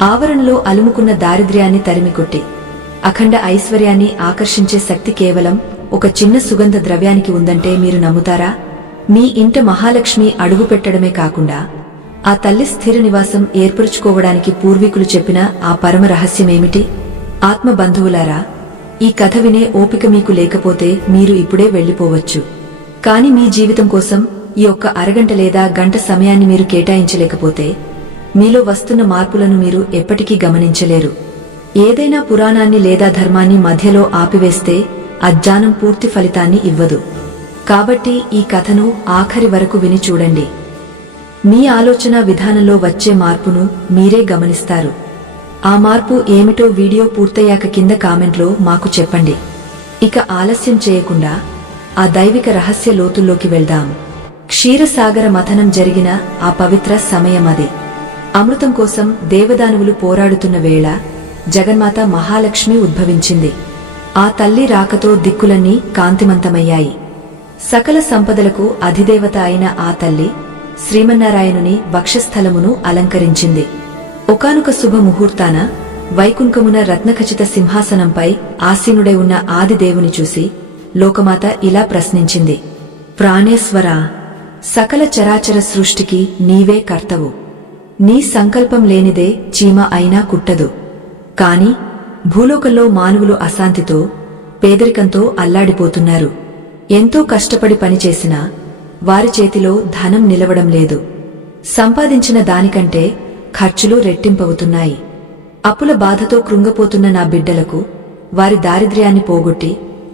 ఆవరణలో అలుముకున్న దారిద్ర్యాన్ని తరిమికొట్టి అఖండ ఐశ్వర్యాన్ని ఆకర్షించే శక్తి కేవలం ఒక చిన్న సుగంధ ద్రవ్యానికి ఉందంటే మీరు నమ్ముతారా? మీ ఇంట మహాలక్ష్మి అడుగుపెట్టడమే కాకుండా ఆ తల్లి స్థిర నివాసం ఏర్పరుచుకోవడానికి పూర్వీకులు చెప్పిన ఆ పరమ రహస్యమేమిటి? ఆత్మబంధువులారా, ఈ కథ వినే ఓపిక మీకు లేకపోతే మీరు ఇప్పుడే వెళ్లిపోవచ్చు. కాని మీ జీవితం కోసం ఈ ఒక్క అరగంట లేదా గంట సమయాన్ని మీరు కేటాయించలేకపోతే మీలో వస్తున్న మార్పులను మీరు ఎప్పటికీ గమనించలేరు. ఏదైనా పురాణాన్ని లేదా ధర్మాన్ని మధ్యలో ఆపివేస్తే అజ్ఞానం పూర్తి ఫలితాన్ని ఇవ్వదు. కాబట్టి ఈ కథను ఆఖరి వరకు విని చూడండి. మీ ఆలోచన విధానంలో వచ్చే మార్పును మీరే గమనిస్తారు. ఆ మార్పు ఏమిటో వీడియో పూర్తయ్యాక కింద కామెంట్లో మాకు చెప్పండి. ఇక ఆలస్యం చేయకుండా ఆ దైవిక రహస్య లోతుల్లోకి వెళ్దాం. క్షీరసాగర మథనం జరిగిన ఆ పవిత్ర సమయమది. అమృతం కోసం దేవదానవులు పోరాడుతున్న వేళ జగన్మాత మహాలక్ష్మి ఉద్భవించింది. ఆ తల్లి రాకతో దిక్కులన్నీ కాంతిమంతమయ్యాయి. సకల సంపదలకు అధిదేవత అయిన ఆ తల్లి శ్రీమన్నారాయణుని వక్షస్థలమును అలంకరించింది. ఒకానొక శుభముహూర్తాన వైకుంఠమున రత్నఖచిత సింహాసనంపై ఆసీనుడై ఉన్న ఆదిదేవుని చూసి లోకమాత ఇలా ప్రశ్నించింది: ప్రాణేశ్వరా, సకల చరాచర సృష్టికి నీవే కర్తవు. నీ సంకల్పం లేనిదే చీమ అయినా కుట్టదు. కాని భూలోకంలో మానవులు అశాంతితో, పేదరికంతో అల్లాడిపోతున్నారు. ఎంతో కష్టపడి పనిచేసినా వారి చేతిలో ధనం నిలవడం లేదు. సంపాదించిన దానికంటే ఖర్చులు రెట్టింపవుతున్నాయి. అప్పుల బాధతో కృంగపోతున్న నా బిడ్డలకు వారి దారిద్ర్యాన్ని పోగొట్టి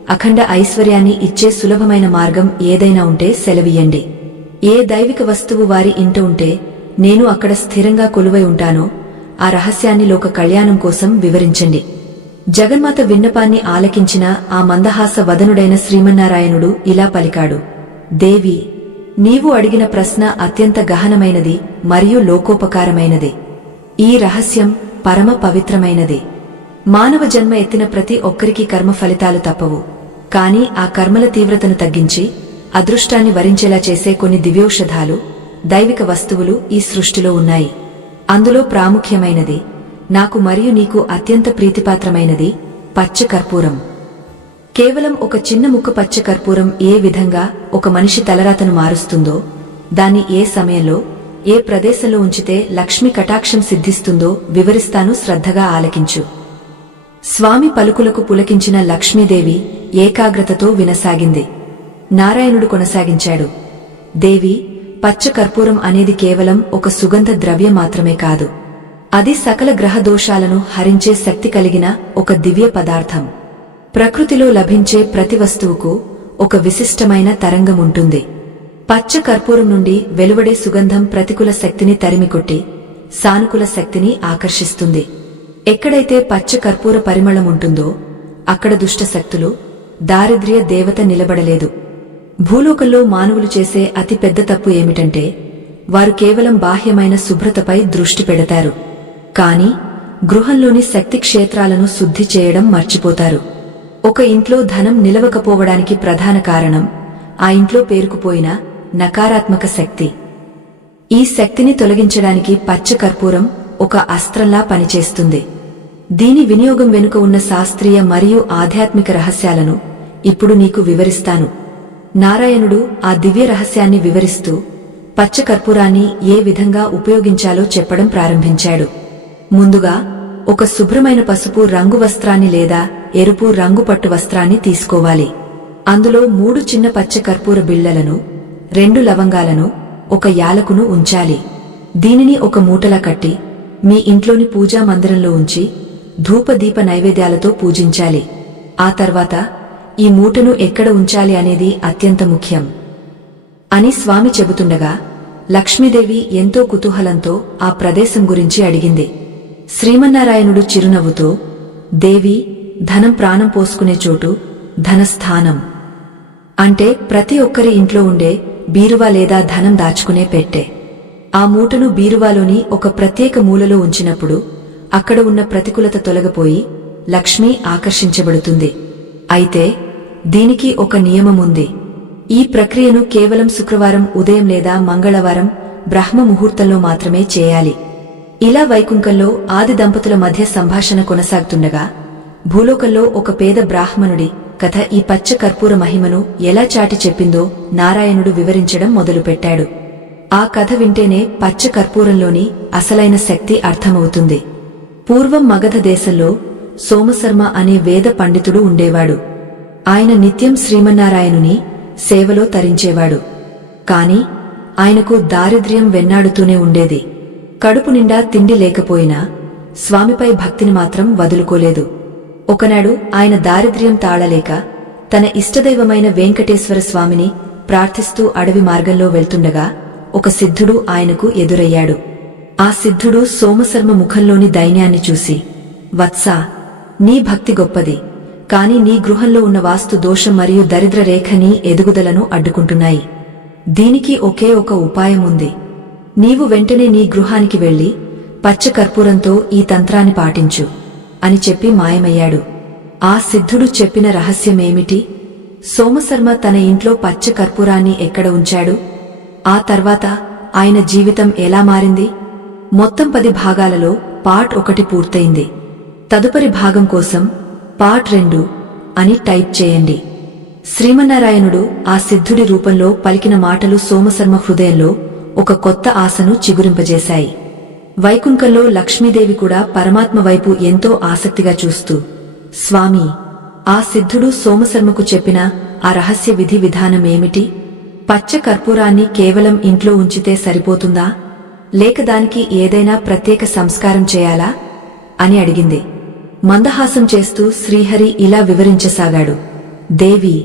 అఖండ ఐశ్వర్యాన్ని ఇచ్చే సులభమైన మార్గం ఏదైనా ఉంటే సెలవియ్యండి. ఏ దైవిక వస్తువు వారి ఇంట ఉంటే నేను అక్కడ స్థిరంగా కొలువై ఉంటానో ఆ రహస్యాన్ని లోక కళ్యాణం కోసం వివరించండి. జగన్మాత విన్నపాన్ని ఆలకించిన ఆ మందహాస వదనుడైన శ్రీమన్నారాయణుడు ఇలా పలికాడు: దేవి, నీవు అడిగిన ప్రశ్న అత్యంత గహనమైనది మరియు లోకోపకారమైనది. ఈ రహస్యం పరమ పవిత్రమైనది. మానవ జన్మ ఎత్తిన ప్రతి ఒక్కరికి కర్మ ఫలితాలు తప్పవు. కాని ఆ కర్మల తీవ్రతను తగ్గించి అదృష్టాన్ని వరించేలా చేసే కొన్ని దివ్యౌషధాలు, దైవిక వస్తువులు ఈ సృష్టిలో ఉన్నాయి. అందులో ప్రాముఖ్యమైనది, నాకు మరియు నీకు అత్యంత ప్రీతిపాత్రమైనది పచ్చ కర్పూరం. కేవలం ఒక చిన్న ముక్క పచ్చ కర్పూరం ఏ విధంగా ఒక మనిషి తలరాతను మారుస్తుందో, దాన్ని ఏ సమయంలో ఏ ప్రదేశంలో ఉంచితే లక్ష్మి కటాక్షం సిద్ధిస్తుందో వివరిస్తాను, శ్రద్ధగా ఆలకించు. స్వామి పలుకులకు పులకించిన లక్ష్మీదేవి ఏకాగ్రతతో వినసాగింది. నారాయణుడు కొనసాగించాడు: దేవి, పచ్చ కర్పూరం అనేది కేవలం ఒక సుగంధ ద్రవ్యం మాత్రమే కాదు. అది సకల గ్రహ దోషాలను హరించే శక్తి కలిగిన ఒక దివ్య పదార్థం. ప్రకృతిలో లభించే ప్రతి వస్తువుకు ఒక విశిష్టమైన తరంగముంటుంది. పచ్చ కర్పూరం నుండి వెలువడే సుగంధం ప్రతికూల శక్తిని తరిమికొట్టి సానుకూల శక్తిని ఆకర్షిస్తుంది. ఎక్కడైతే పచ్చ కర్పూర పరిమళం ఉంటుందో అక్కడ దుష్ట శక్తులు, దారిద్ర్య దేవత నిలబడలేదు. భూలోకంలో మానవులు చేసే అతి పెద్ద తప్పు ఏమిటంటే వారు కేవలం బాహ్యమైన శుభ్రతపై దృష్టి పెడతారు. కాని గృహంలోని శక్తి క్షేత్రాలను శుద్ధి చేయడం మర్చిపోతారు. ఒక ఇంట్లో ధనం నిలవకపోవడానికి ప్రధాన కారణం ఆ ఇంట్లో పేరుకుపోయిన నకారాత్మక శక్తి. ఈ శక్తిని తొలగించడానికి పచ్చ కర్పూరం ఒక అస్త్రంలా పనిచేస్తుంది. దీని వినియోగం వెనుక ఉన్న శాస్త్రీయ మరియు ఆధ్యాత్మిక రహస్యాలను ఇప్పుడు నీకు వివరిస్తాను. నారాయణుడు ఆ దివ్య రహస్యాన్ని వివరిస్తూ పచ్చ కర్పూరాన్ని ఏ విధంగా ఉపయోగించాలో చెప్పడం ప్రారంభించాడు. ముందుగా ఒక శుభ్రమైన పసుపు రంగు వస్త్రాన్ని లేదా ఎరుపు రంగు పట్టు వస్త్రాన్ని తీసుకోవాలి. అందులో 3 చిన్న పచ్చ కర్పూర బిళ్లలను, 2 లవంగాలను, 1 యాలకును ఉంచాలి. దీనిని ఒక మూటలా కట్టి మీ ఇంట్లోని పూజా మందిరంలో ఉంచి ధూపదీప నైవేద్యాలతో పూజించాలి. ఆ తర్వాత ఈ మూటను ఎక్కడ ఉంచాలి అనేది అత్యంత ముఖ్యం అని స్వామి చెబుతుండగా లక్ష్మీదేవి ఎంతో కుతూహలంతో ఆ ప్రదేశం గురించి అడిగింది. శ్రీమన్నారాయణుడు చిరునవ్వుతో, దేవి, ధనం ప్రాణం పోసుకునే చోటు ధనస్థానం. అంటే ప్రతి ఒక్కరి ఇంట్లో ఉండే బీరువా లేదా ధనం దాచుకునే పెట్టె. ఆ మూటను బీరువాలోని ఒక ప్రత్యేక మూలలో ఉంచినప్పుడు అక్కడ ఉన్న ప్రతికూలత తొలగిపోయి లక్ష్మి ఆకర్షించబడుతుంది. అయితే దీనికి ఒక నియమముంది. ఈ ప్రక్రియను కేవలం శుక్రవారం ఉదయం లేదా మంగళవారం బ్రహ్మ ముహూర్తంలో మాత్రమే చేయాలి. ఇలా వైకుంఠంలో ఆది దంపతుల మధ్య సంభాషణ కొనసాగుతుండగా భూలోకంలో ఒక పేద బ్రాహ్మణుడి కథ ఈ పచ్చ కర్పూర మహిమను ఎలా చాటి చెప్పిందో నారాయణుడు వివరించడం మొదలుపెట్టాడు. ఆ కథ వింటేనే పచ్చ కర్పూరంలోని అసలైన శక్తి అర్థమవుతుంది. పూర్వం మగధ దేశంలో సోమశర్మ అనే వేద పండితుడు ఉండేవాడు. ఆయన నిత్యం శ్రీమన్నారాయణుని సేవలో తరించేవాడు. కాని ఆయనకు దారిద్ర్యం వెన్నాడుతూనే ఉండేది. కడుపు నిండా తిండి లేకపోయినా స్వామిపై భక్తిని మాత్రం వదులుకోలేదు. ఒకనాడు ఆయన దారిద్ర్యం తాళలేక తన ఇష్టదైవమైన వెంకటేశ్వర స్వామిని ప్రార్థిస్తూ అడవి మార్గంలో వెళ్తుండగా ఒక సిద్ధుడు ఆయనకు ఎదురయ్యాడు. ఆ సిద్ధుడు సోమశర్మ ముఖంలోని దైన్యాన్ని చూసి, వత్సా, నీ భక్తి గొప్పది, కాని నీ గృహంలో ఉన్న వాస్తు దోషం మరియు దరిద్ర రేఖ నీ ఎదుగుదలను అడ్డుకుంటున్నాయి. దీనికి ఒకే ఒక ఉపాయం ఉంది. నీవు వెంటనే నీ గృహానికి వెళ్లి పచ్చ కర్పూరంతో ఈ తంత్రాన్ని పాటించు అని చెప్పి మాయమయ్యాడు. ఆ సిద్ధుడు చెప్పిన రహస్యమేమిటి? సోమశర్మ తన ఇంట్లో పచ్చ కర్పూరాన్ని ఎక్కడ ఉంచాడు? ఆ తర్వాత ఆయన జీవితం ఎలా మారింది? మొత్తం 10 భాగాలలో పార్ట్ 1 పూర్తయింది. తదుపరి భాగం కోసం పార్ట్ 2 అని టైప్ చేయండి. శ్రీమన్నారాయణుడు ఆ సిద్ధుడి రూపంలో పలికిన మాటలు సోమశర్మ హృదయంలో ఒక కొత్త ఆశను చిగురింపజేశాయి. వైకుంఠంలో లక్ష్మీదేవి కూడా పరమాత్మ వైపు ఎంతో ఆసక్తిగా చూస్తూ, స్వామీ, ఆ సిద్ధుడు సోమశర్మకు చెప్పిన ఆ రహస్య విధి విధానమేమిటి? పచ్చ కర్పూరాన్ని కేవలం ఇంట్లో ఉంచితే సరిపోతుందా, లేక దానికి ఏదైనా ప్రత్యేక సంస్కారం చేయాలా అని అడిగింది. మందహాసం చేస్తూ శ్రీహరి ఇలా వివరించసాగాడు. దేవి,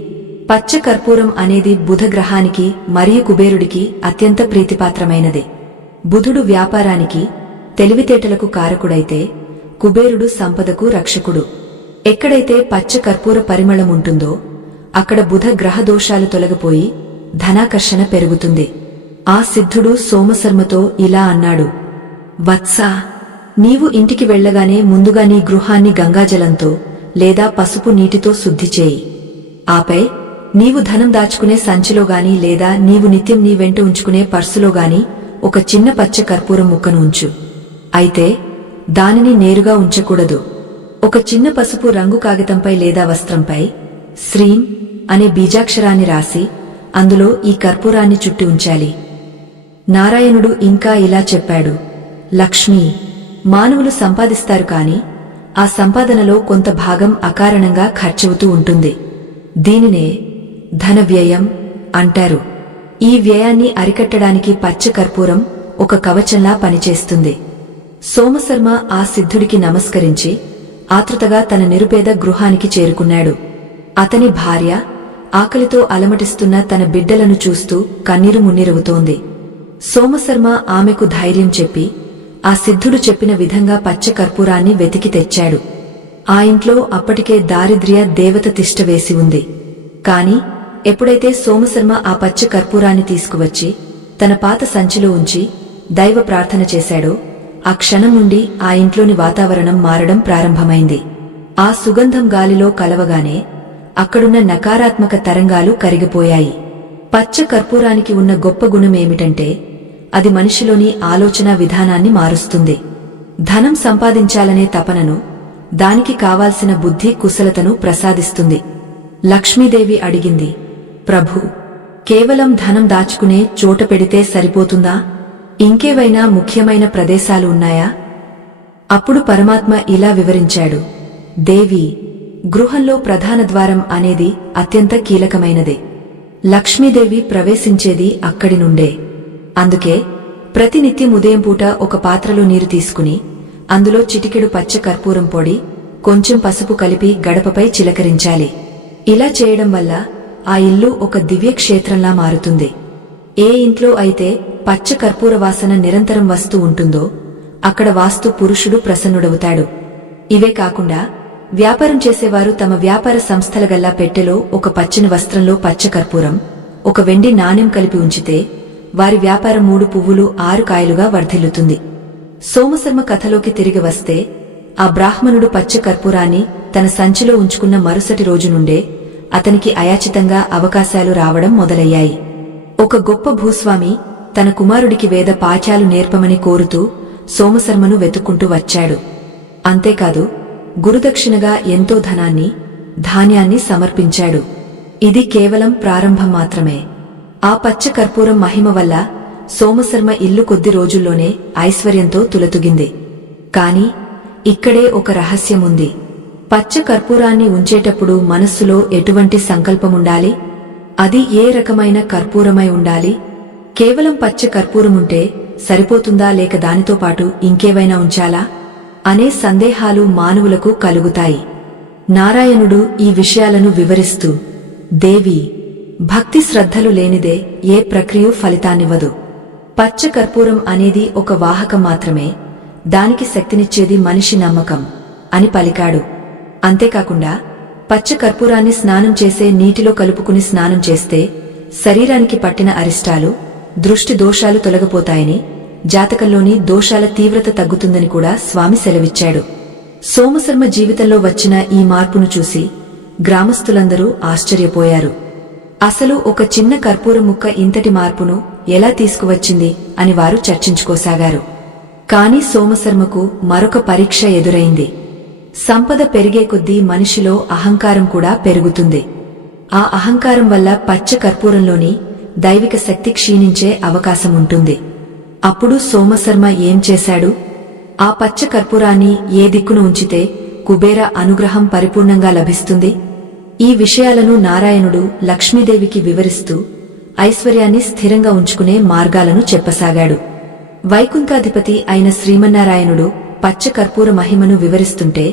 పచ్చ కర్పూరం అనేది బుధ గ్రహానికి మరియు కుబేరుడికి అత్యంత ప్రీతిపాత్రమైనది. బుధుడు వ్యాపారానికి, తెలివితేటలకు కారకుడైతే కుబేరుడు సంపదకు రక్షకుడు. ఎక్కడైతే పచ్చ కర్పూర పరిమళం ఉంటుందో అక్కడ బుధ గ్రహ దోషాలు తొలగిపోయి ధనాకర్షణ పెరుగుతుంది. ఆ సిద్ధుడు సోమశర్మతో ఇలా అన్నాడు. వత్సా, నీవు ఇంటికి వెళ్లగానే ముందుగా నీ గృహాన్ని గంగాజలంతో లేదా పసుపు నీటితో శుద్ధి చేయి. ఆపై నీవు ధనం దాచుకునే సంచిలోగాని లేదా నీవు నిత్యం నీ వెంట ఉంచుకునే పర్సులోగాని ఒక చిన్న పచ్చ కర్పూరం ముక్కను ఉంచు. అయితే దానిని నేరుగా ఉంచకూడదు. ఒక చిన్న పసుపు రంగు కాగితంపై లేదా వస్త్రంపై శ్రీం అనే బీజాక్షరాన్ని రాసి అందులో ఈ కర్పూరాన్ని చుట్టి ఉంచాలి. నారాయణుడు ఇంకా ఇలా చెప్పాడు. లక్ష్మీ, మానవులు సంపాదిస్తారు కాని ఆ సంపాదనలో కొంత భాగం అకారణంగా ఖర్చవుతూ ఉంటుంది. దీనినే ధన వ్యయం అంటారు. ఈ వ్యయాన్ని అరికట్టడానికి పచ్చ కర్పూరం ఒక కవచంలా పనిచేస్తుంది. సోమశర్మ ఆ సిద్ధుడికి నమస్కరించి ఆతృతగా తన నిరుపేద గృహానికి చేరుకున్నాడు. అతని భార్య ఆకలితో అలమటిస్తున్న తన బిడ్డలను చూస్తూ కన్నీరు మున్నీరవుతోంది. సోమశర్మ ఆమెకు ధైర్యం చెప్పి ఆ సిద్ధుడు చెప్పిన విధంగా పచ్చ కర్పూరాన్ని వెతికి తెచ్చాడు. ఆ ఇంట్లో అప్పటికే దారిద్ర్య దేవత తిష్టవేసి ఉంది. కాని ఎప్పుడైతే సోమశర్మ ఆ పచ్చ కర్పూరాన్ని తీసుకువచ్చి తన పాత సంచిలో ఉంచి దైవ ప్రార్థన చేశాడో ఆ క్షణం నుండి ఆ ఇంట్లోని వాతావరణం మారడం ప్రారంభమైంది. ఆ సుగంధం గాలిలో కలవగానే అక్కడున్న నకారాత్మక తరంగాలు కరిగిపోయాయి. పచ్చ కర్పూరానికి ఉన్న గొప్ప గుణమేమిటంటే అది మనిషిలోని ఆలోచనా విధానాన్ని మారుస్తుంది. ధనం సంపాదించాలనే తపనను, దానికి కావాల్సిన బుద్ధి కుశలతను ప్రసాదిస్తుంది. లక్ష్మీదేవి అడిగింది. ప్రభూ, కేవలం ధనం దాచుకునే చోట పెడితే సరిపోతుందా? ఇంకేవైనా ముఖ్యమైన ప్రదేశాలు ఉన్నాయా? అప్పుడు పరమాత్మ ఇలా వివరించాడు. దేవి, గృహంలో ప్రధాన ద్వారం అనేది అత్యంత కీలకమైనదే. లక్ష్మీదేవి ప్రవేశించేది అక్కడి నుండే. అందుకే ప్రతినిత్యం ఉదయం పూట ఒక పాత్రలో నీరు తీసుకుని అందులో చిటికెడు పచ్చ కర్పూరం పొడి, కొంచెం పసుపు కలిపి గడపపై చిలకరించాలి. ఇలా చేయడం వల్ల ఆ ఇల్లు ఒక దివ్యక్షేత్రంలా మారుతుంది. ఏ ఇంట్లో అయితే పచ్చ కర్పూర వాసన నిరంతరం వస్తూ ఉంటుందో అక్కడ వాస్తు పురుషుడు ప్రసన్నుడవుతాడు. ఇవే కాకుండా వ్యాపారం చేసేవారు తమ వ్యాపార సంస్థల గల్లా పెట్టెలో ఒక పచ్చని వస్త్రంలో పచ్చ కర్పూరం, ఒక వెండి నాణ్యం కలిపి ఉంచితే వారి వ్యాపారం 3 పువ్వులు 6 కాయలుగా వర్ధిల్లుతుంది. సోమశర్మ కథలోకి తిరిగి వస్తే ఆ బ్రాహ్మణుడు పచ్చ కర్పూరాన్ని తన సంచిలో ఉంచుకున్న మరుసటి రోజు నుండే అతనికి అయాచితంగా అవకాశాలు రావడం మొదలయ్యాయి. ఒక గొప్ప భూస్వామి తన కుమారుడికి వేద పాఠ్యాలు నేర్పమని కోరుతూ సోమశర్మను వెతుక్కుంటూ వచ్చాడు. అంతేకాదు గురుదక్షిణగా ఎంతో ధనాన్ని, ధాన్యాన్ని సమర్పించాడు. ఇది కేవలం ప్రారంభం మాత్రమే. ఆ పచ్చ కర్పూరం మహిమ వల్ల సోమశర్మ ఇల్లు కొద్ది రోజుల్లోనే ఐశ్వర్యంతో తులతుగింది. కాని ఇక్కడే ఒక రహస్యముంది. పచ్చ కర్పూరాన్ని ఉంచేటప్పుడు మనస్సులో ఎటువంటి సంకల్పముండాలి? అది ఏ రకమైన కర్పూరమై ఉండాలి? కేవలం పచ్చ కర్పూరముంటే సరిపోతుందా, లేక దానితో పాటు ఇంకేవైనా ఉంచాలా అనే సందేహాలు మానవులకు కలుగుతాయి. నారాయణుడు ఈ విషయాలను వివరిస్తూ, దేవి, భక్తి శ్రద్ధలు లేనిదే ఏ ప్రక్రియ ఫలితాన్నివ్వదు. పచ్చ కర్పూరం అనేది ఒక వాహకం మాత్రమే, దానికి శక్తినిచ్చేది మనిషి నమ్మకం అని పలికాడు. అంతేకాకుండా పచ్చ కర్పూరాన్ని స్నానం చేసే నీటిలో కలుపుకుని స్నానం చేస్తే శరీరానికి పట్టిన అరిష్టాలు, దృష్టి దోషాలు తొలగిపోతాయని, జాతకంలోని దోషాల తీవ్రత తగ్గుతుందని కూడా స్వామి సెలవిచ్చాడు. సోమశర్మ జీవితంలో వచ్చిన ఈ మార్పును చూసి గ్రామస్తులందరూ ఆశ్చర్యపోయారు. అసలు ఒక చిన్న కర్పూరం ముక్క ఇంతటి మార్పును ఎలా తీసుకువచ్చింది అని వారు చర్చించుకోసాగారు. కాని సోమశర్మకు మరొక పరీక్ష ఎదురైంది. సంపద పెరిగే కొద్దీ మనిషిలో అహంకారం కూడా పెరుగుతుంది. ఆ అహంకారం వల్ల పచ్చ కర్పూరంలోని దైవిక శక్తి క్షీణించే అవకాశముంటుంది. అప్పుడు సోమశర్మ ఏం చేశాడు? ఆ పచ్చ కర్పూరాన్ని ఏ దిక్కును ఉంచితే కుబేర అనుగ్రహం పరిపూర్ణంగా లభిస్తుంది? ఈ విషయాలను నారాయణుడు లక్ష్మీదేవికి వివరిస్తూ ఐశ్వర్యాన్ని స్థిరంగా ఉంచుకునే మార్గాలను చెప్పసాగాడు. వైకుంఠాధిపతి అయిన శ్రీమన్నారాయణుడు పచ్చ కర్పూర మహిమను వివరిస్తుంటే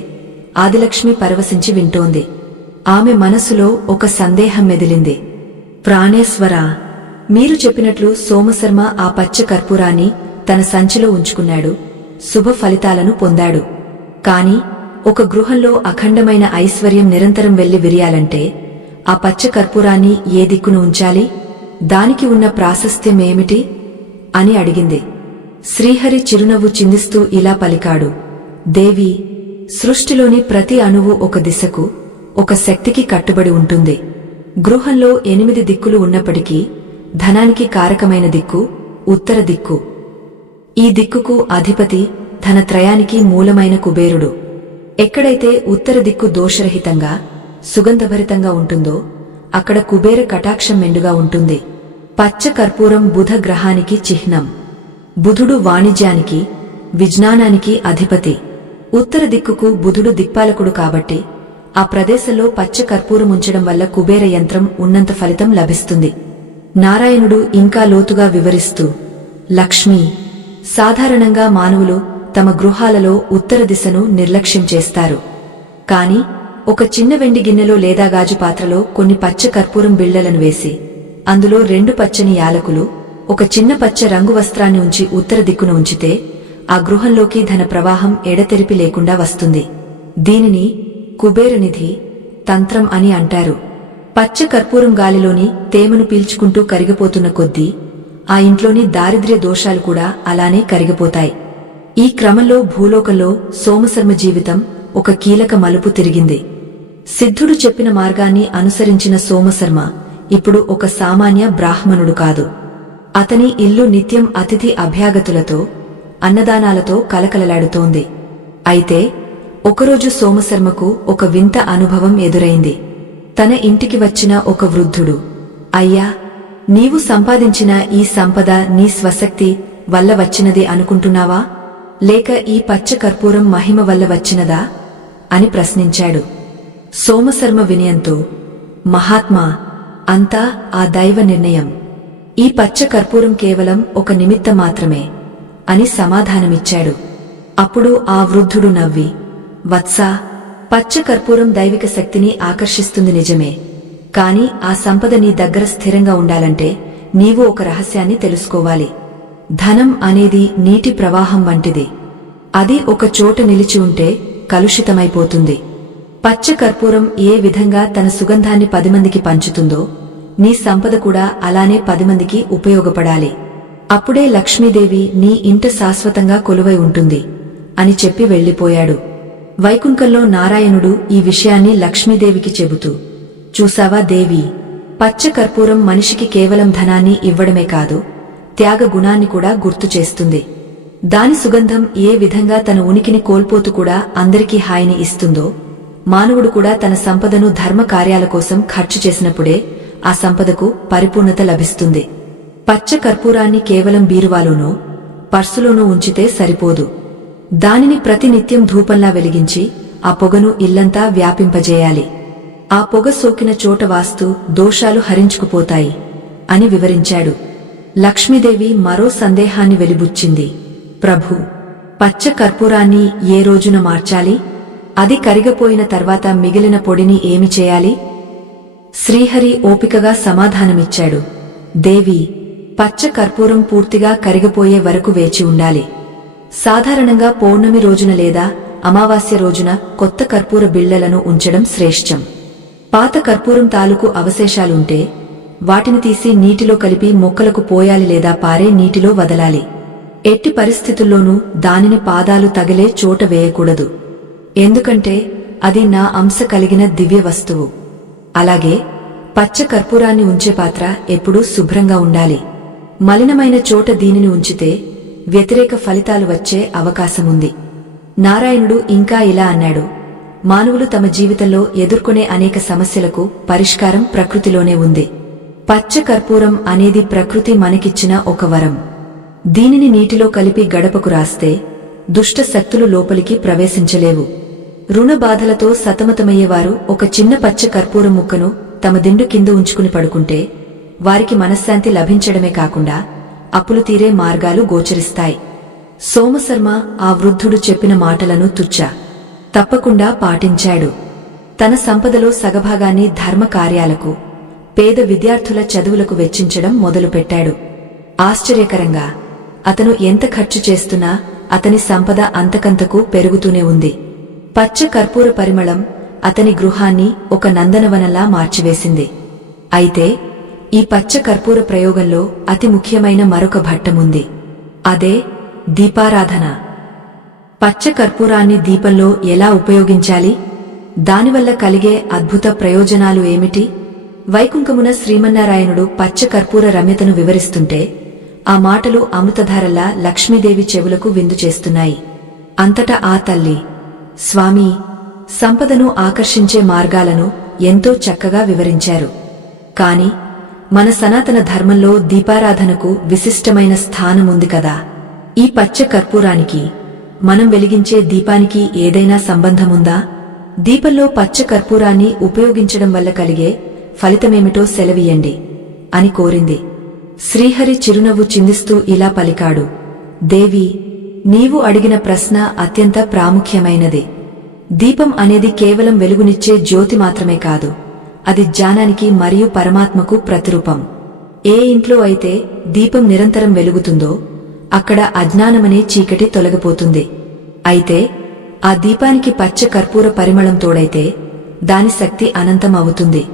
ఆదిలక్ష్మి పరవశించి వింటోంది. ఆమె మనసులో ఒక సందేహం మెదిలింది. ప్రాణేశ్వరా, మీరు చెప్పినట్లు సోమశర్మ ఆ పచ్చ కర్పూరాన్ని తన సంచిలో ఉంచుకున్నాడు, శుభ ఫలితాలను పొందాడు. కాని ఒక గృహంలో అఖండమైన ఐశ్వర్యం నిరంతరం వెళ్లి విరియాలంటే ఆ పచ్చ కర్పూరాన్ని ఏ దిక్కును ఉంచాలి? దానికి ఉన్న ప్రాశస్త్యమేమిటి అని అడిగింది. శ్రీహరి చిరునవ్వు చిందిస్తూ ఇలా పలికాడు, దేవి, సృష్టిలోని ప్రతి అణువు ఒక దిశకు, ఒక శక్తికి కట్టుబడి ఉంటుంది. గృహంలో 8 దిక్కులు ఉన్నప్పటికీ ధనానికి కారకమైన దిక్కు ఉత్తర దిక్కు. ఈ దిక్కుకు అధిపతి ధనత్రయానికి మూలమైన కుబేరుడు. ఎక్కడైతే ఉత్తర దిక్కు దోషరహితంగా, సుగంధభరితంగా ఉంటుందో అక్కడ కుబేర కటాక్షం మెండుగా ఉంటుంది. పచ్చ కర్పూరం బుధ గ్రహానికి చిహ్నం. బుధుడు వాణిజ్యానికి, విజ్ఞానానికి అధిపతి. ఉత్తర దిక్కుకు బుధుడు దిక్పాలకుడు కాబట్టి ఆ ప్రదేశంలో పచ్చ కర్పూరం ఉంచడం వల్ల కుబేర యంత్రం ఉన్నంత ఫలితం లభిస్తుంది. నారాయణుడు ఇంకా లోతుగా వివరిస్తూ, లక్ష్మి, సాధారణంగా మానవులు తమ గృహాలలో ఉత్తర దిశను నిర్లక్ష్యం చేస్తారు. కాని ఒక చిన్న వెండి గిన్నెలో లేదా గాజు పాత్రలో కొన్ని పచ్చ కర్పూరం బిళ్లలను వేసి అందులో 2 పచ్చని యాలకులు, ఒక చిన్న పచ్చ రంగు వస్త్రాన్ని ఉంచి ఉత్తర దిక్కును ఉంచితే ఆ గృహంలోకి ధన ప్రవాహం ఎడతెరిపి లేకుండా వస్తుంది. దీనిని కుబేరనిధి తంత్రం అని అంటారు. పచ్చ కర్పూరం గాలిలోని తేమను పీల్చుకుంటూ కరిగిపోతున్న కొద్దీ ఆ ఇంట్లోని దారిద్ర్య దోషాలు కూడా అలానే కరిగిపోతాయి. ఈ క్రమంలో భూలోకంలో సోమశర్మ జీవితం ఒక కీలక మలుపు తిరిగింది. సిద్ధుడు చెప్పిన మార్గాన్ని అనుసరించిన సోమశర్మ ఇప్పుడు ఒక సామాన్య బ్రాహ్మణుడు కాదు. అతని ఇల్లు నిత్యం అతిథి అభ్యాగతులతో, అన్నదానాలతో కలకలలాడుతోంది. అయితే ఒకరోజు సోమశర్మకు ఒక వింత అనుభవం ఎదురైంది. తన ఇంటికి వచ్చిన ఒక వృద్ధుడు, అయ్యా, నీవు సంపాదించిన ఈ సంపద నీ స్వశక్తి వల్ల వచ్చినది అనుకుంటున్నావా, లేక ఈ పచ్చ కర్పూరం మహిమ వల్ల వచ్చినదా అని ప్రశ్నించాడు. సోమశర్మ వినయంతో, మహాత్మా, అంతా ఆ దైవ నిర్ణయం. ఈ పచ్చ కర్పూరం కేవలం ఒక నిమిత్తం మాత్రమే అని సమాధానమిచ్చాడు. అప్పుడు ఆ వృద్ధుడు నవ్వి, వత్సా, పచ్చ కర్పూరం దైవిక శక్తిని ఆకర్షిస్తుంది నిజమే. కాని ఆ సంపద నీ దగ్గర స్థిరంగా ఉండాలంటే నీవు ఒక రహస్యాన్ని తెలుసుకోవాలి. ధనం అనేది నీటి ప్రవాహం వంటిది. అది ఒక చోట నిలిచి ఉంటే కలుషితమైపోతుంది. పచ్చ కర్పూరం ఏ విధంగా తన సుగంధాన్ని 10 మందికి పంచుతుందో నీ సంపద కూడా అలానే 10 మందికి ఉపయోగపడాలి. అప్పుడే లక్ష్మీదేవి నీ ఇంట శాశ్వతంగా కొలువై ఉంటుంది అని చెప్పి వెళ్లిపోయాడు. వైకుంఠంలో నారాయణుడు ఈ విషయాన్ని లక్ష్మీదేవికి చెబుతూ, చూసావా దేవి, పచ్చ కర్పూరం మనిషికి కేవలం ధనాన్ని ఇవ్వడమే కాదు, త్యాగ గుణాన్ని కూడా గుర్తు చేస్తుంది. దాని సుగంధం ఏ విధంగా తన ఉనికిని కోల్పోతూ కూడా అందరికీ హాయిని ఇస్తుందో, మానవుడు కూడా తన సంపదను ధర్మ కార్యాల కోసం ఖర్చు చేసినప్పుడే ఆ సంపదకు పరిపూర్ణత లభిస్తుంది. పచ్చ కర్పూరాన్ని కేవలం బీరువాలోనో పర్సులోనూ ఉంచితే సరిపోదు. దానిని ప్రతినిత్యం ధూపంలా వెలిగించి ఆ పొగను ఇల్లంతా వ్యాపింపజేయాలి. ఆ పొగ సోకిన చోట వాస్తు దోషాలు హరించుకుపోతాయి అని వివరించాడు. లక్ష్మీదేవి మరో సందేహాన్ని వెలిబుచ్చింది. ప్రభూ, పచ్చ కర్పూరాన్ని ఏ రోజున మార్చాలి? అది కరిగపోయిన తర్వాత మిగిలిన పొడిని ఏమి చేయాలి? శ్రీహరి ఓపికగా సమాధానమిచ్చాడు. దేవి, పచ్చ కర్పూరం పూర్తిగా కరిగిపోయే వరకు వేచి ఉండాలి. సాధారణంగా పౌర్ణమి రోజున లేదా అమావాస్య రోజున కొత్త కర్పూర బిళ్లలను ఉంచడం శ్రేష్టం. పాత కర్పూరం తాలూకు అవశేషాలుంటే వాటిని తీసి నీటిలో కలిపి మొక్కలకు పోయాలి లేదా పారే నీటిలో వదలాలి. ఎట్టి పరిస్థితుల్లోనూ దానిని పాదాలు తగిలే చోట వేయకూడదు. ఎందుకంటే అది నా అంశ కలిగిన దివ్య వస్తువు. అలాగే పచ్చ కర్పూరాన్ని ఉంచే పాత్ర ఎప్పుడూ శుభ్రంగా ఉండాలి. మలినమైన చోట దీనిని ఉంచితే వ్యతిరేక ఫలితాలు వచ్చే అవకాశముంది. నారాయణుడు ఇంకా ఇలా అన్నాడు. మానవులు తమ జీవితంలో ఎదుర్కొనే అనేక సమస్యలకు పరిష్కారం ప్రకృతిలోనే ఉంది. పచ్చ కర్పూరం అనేది ప్రకృతి మనకిచ్చిన ఒక వరం. దీనిని నీటిలో కలిపి గడపకు రాస్తే దుష్ట శక్తులు లోపలికి ప్రవేశించలేవు. రుణ బాధలతో సతమతమయ్యేవారు ఒక చిన్న పచ్చ కర్పూరం ముక్కను తమ దిండు కింద ఉంచుకుని పడుకుంటే వారికి మనశ్శాంతి లభించడమే కాకుండా అప్పులు తీరే మార్గాలు గోచరిస్తాయి. సోమశర్మ ఆ వృద్ధుడు చెప్పిన మాటలను తప్పకుండా పాటించాడు. తన సంపదలో సగభాగాన్ని ధర్మ కార్యాలకు, పేద విద్యార్థుల చదువులకు వెచ్చించడం మొదలుపెట్టాడు. ఆశ్చర్యకరంగా అతను ఎంత ఖర్చు చేస్తున్నా అతని సంపద అంతకంతకు పెరుగుతూనే ఉంది. పచ్చ కర్పూర పరిమళం అతని గృహాన్ని ఒక నందనవనంలా మార్చివేసింది. అయితే ఈ పచ్చ కర్పూర ప్రయోగంలో అతి ముఖ్యమైన మరొక ఘట్టముంది. అదే దీపారాధన. పచ్చ కర్పూరాన్ని దీపంలో ఎలా ఉపయోగించాలి? దానివల్ల కలిగే అద్భుత ప్రయోజనాలు ఏమిటి? వైకుంఠమున శ్రీమన్నారాయణుడు పచ్చ కర్పూర రమ్యతను వివరిస్తుంటే ఆ మాటలు అమృతధారల్లా లక్ష్మీదేవి చెవులకు విందు చేస్తున్నాయి. అంతటా ఆ తల్లి, స్వామీ, సంపదను ఆకర్షించే మార్గాలను ఎంతో చక్కగా వివరించారు. కాని మన సనాతన ధర్మంలో దీపారాధనకు విశిష్టమైన స్థానముంది కదా. ఈ పచ్చ కర్పూరానికి మనం వెలిగించే దీపానికి ఏదైనా సంబంధముందా? దీపంలో పచ్చ కర్పూరాన్ని ఉపయోగించడం వల్ల కలిగే ఫలితమేమిటో సెలవియండి అని కోరింది. శ్రీహరి చిరునవ్వు చిందిస్తూ ఇలా పలికాడు. దేవి, నీవు అడిగిన ప్రశ్న అత్యంత ప్రాముఖ్యమైనది. దీపం అనేది కేవలం వెలుగునిచ్చే జ్యోతి మాత్రమే కాదు, అది జ్ఞానానికి మరియు పరమాత్మకు ప్రతిరూపం. ఏ ఇంట్లో అయితే దీపం నిరంతరం వెలుగుతుందో అక్కడ అజ్ఞానమనే చీకటి తొలగిపోతుంది. అయితే ఆ దీపానికి పచ్చ కర్పూర పరిమళం తోడైతే దాని శక్తి అనంతం అవుతుంది.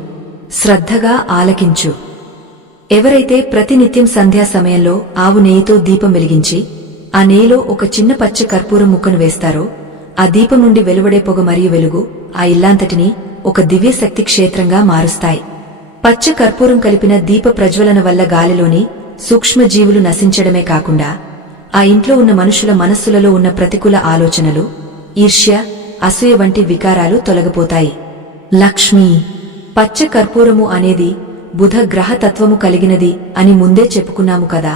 శ్రద్ధగా ఆలకించు. ఎవరైతే ప్రతినిత్యం సంధ్యా సమయంలో ఆవు నెయ్యితో దీపం వెలిగించి ఆ నెయ్యిలో ఒక చిన్న పచ్చ కర్పూరం ముక్కను వేస్తారో ఆ దీపం నుండి వెలువడే పొగ మరియు వెలుగు ఆ ఇల్లాంతటినీ ఒక దివ్యశక్తి క్షేత్రంగా మారుస్తాయి. పచ్చ కర్పూరం కలిపిన దీప ప్రజ్వలన వల్ల గాలిలోని సూక్ష్మజీవులు నశించడమే కాకుండా ఆ ఇంట్లో ఉన్న మనుషుల మనస్సులలో ఉన్న ప్రతికూల ఆలోచనలు, ఈర్ష్య, అసూయ వంటి వికారాలు తొలగిపోతాయి. లక్ష్మీ, పచ్చ కర్పూరము అనేది బుధ గ్రహతత్వము కలిగినది అని ముందే చెప్పుకున్నాము కదా.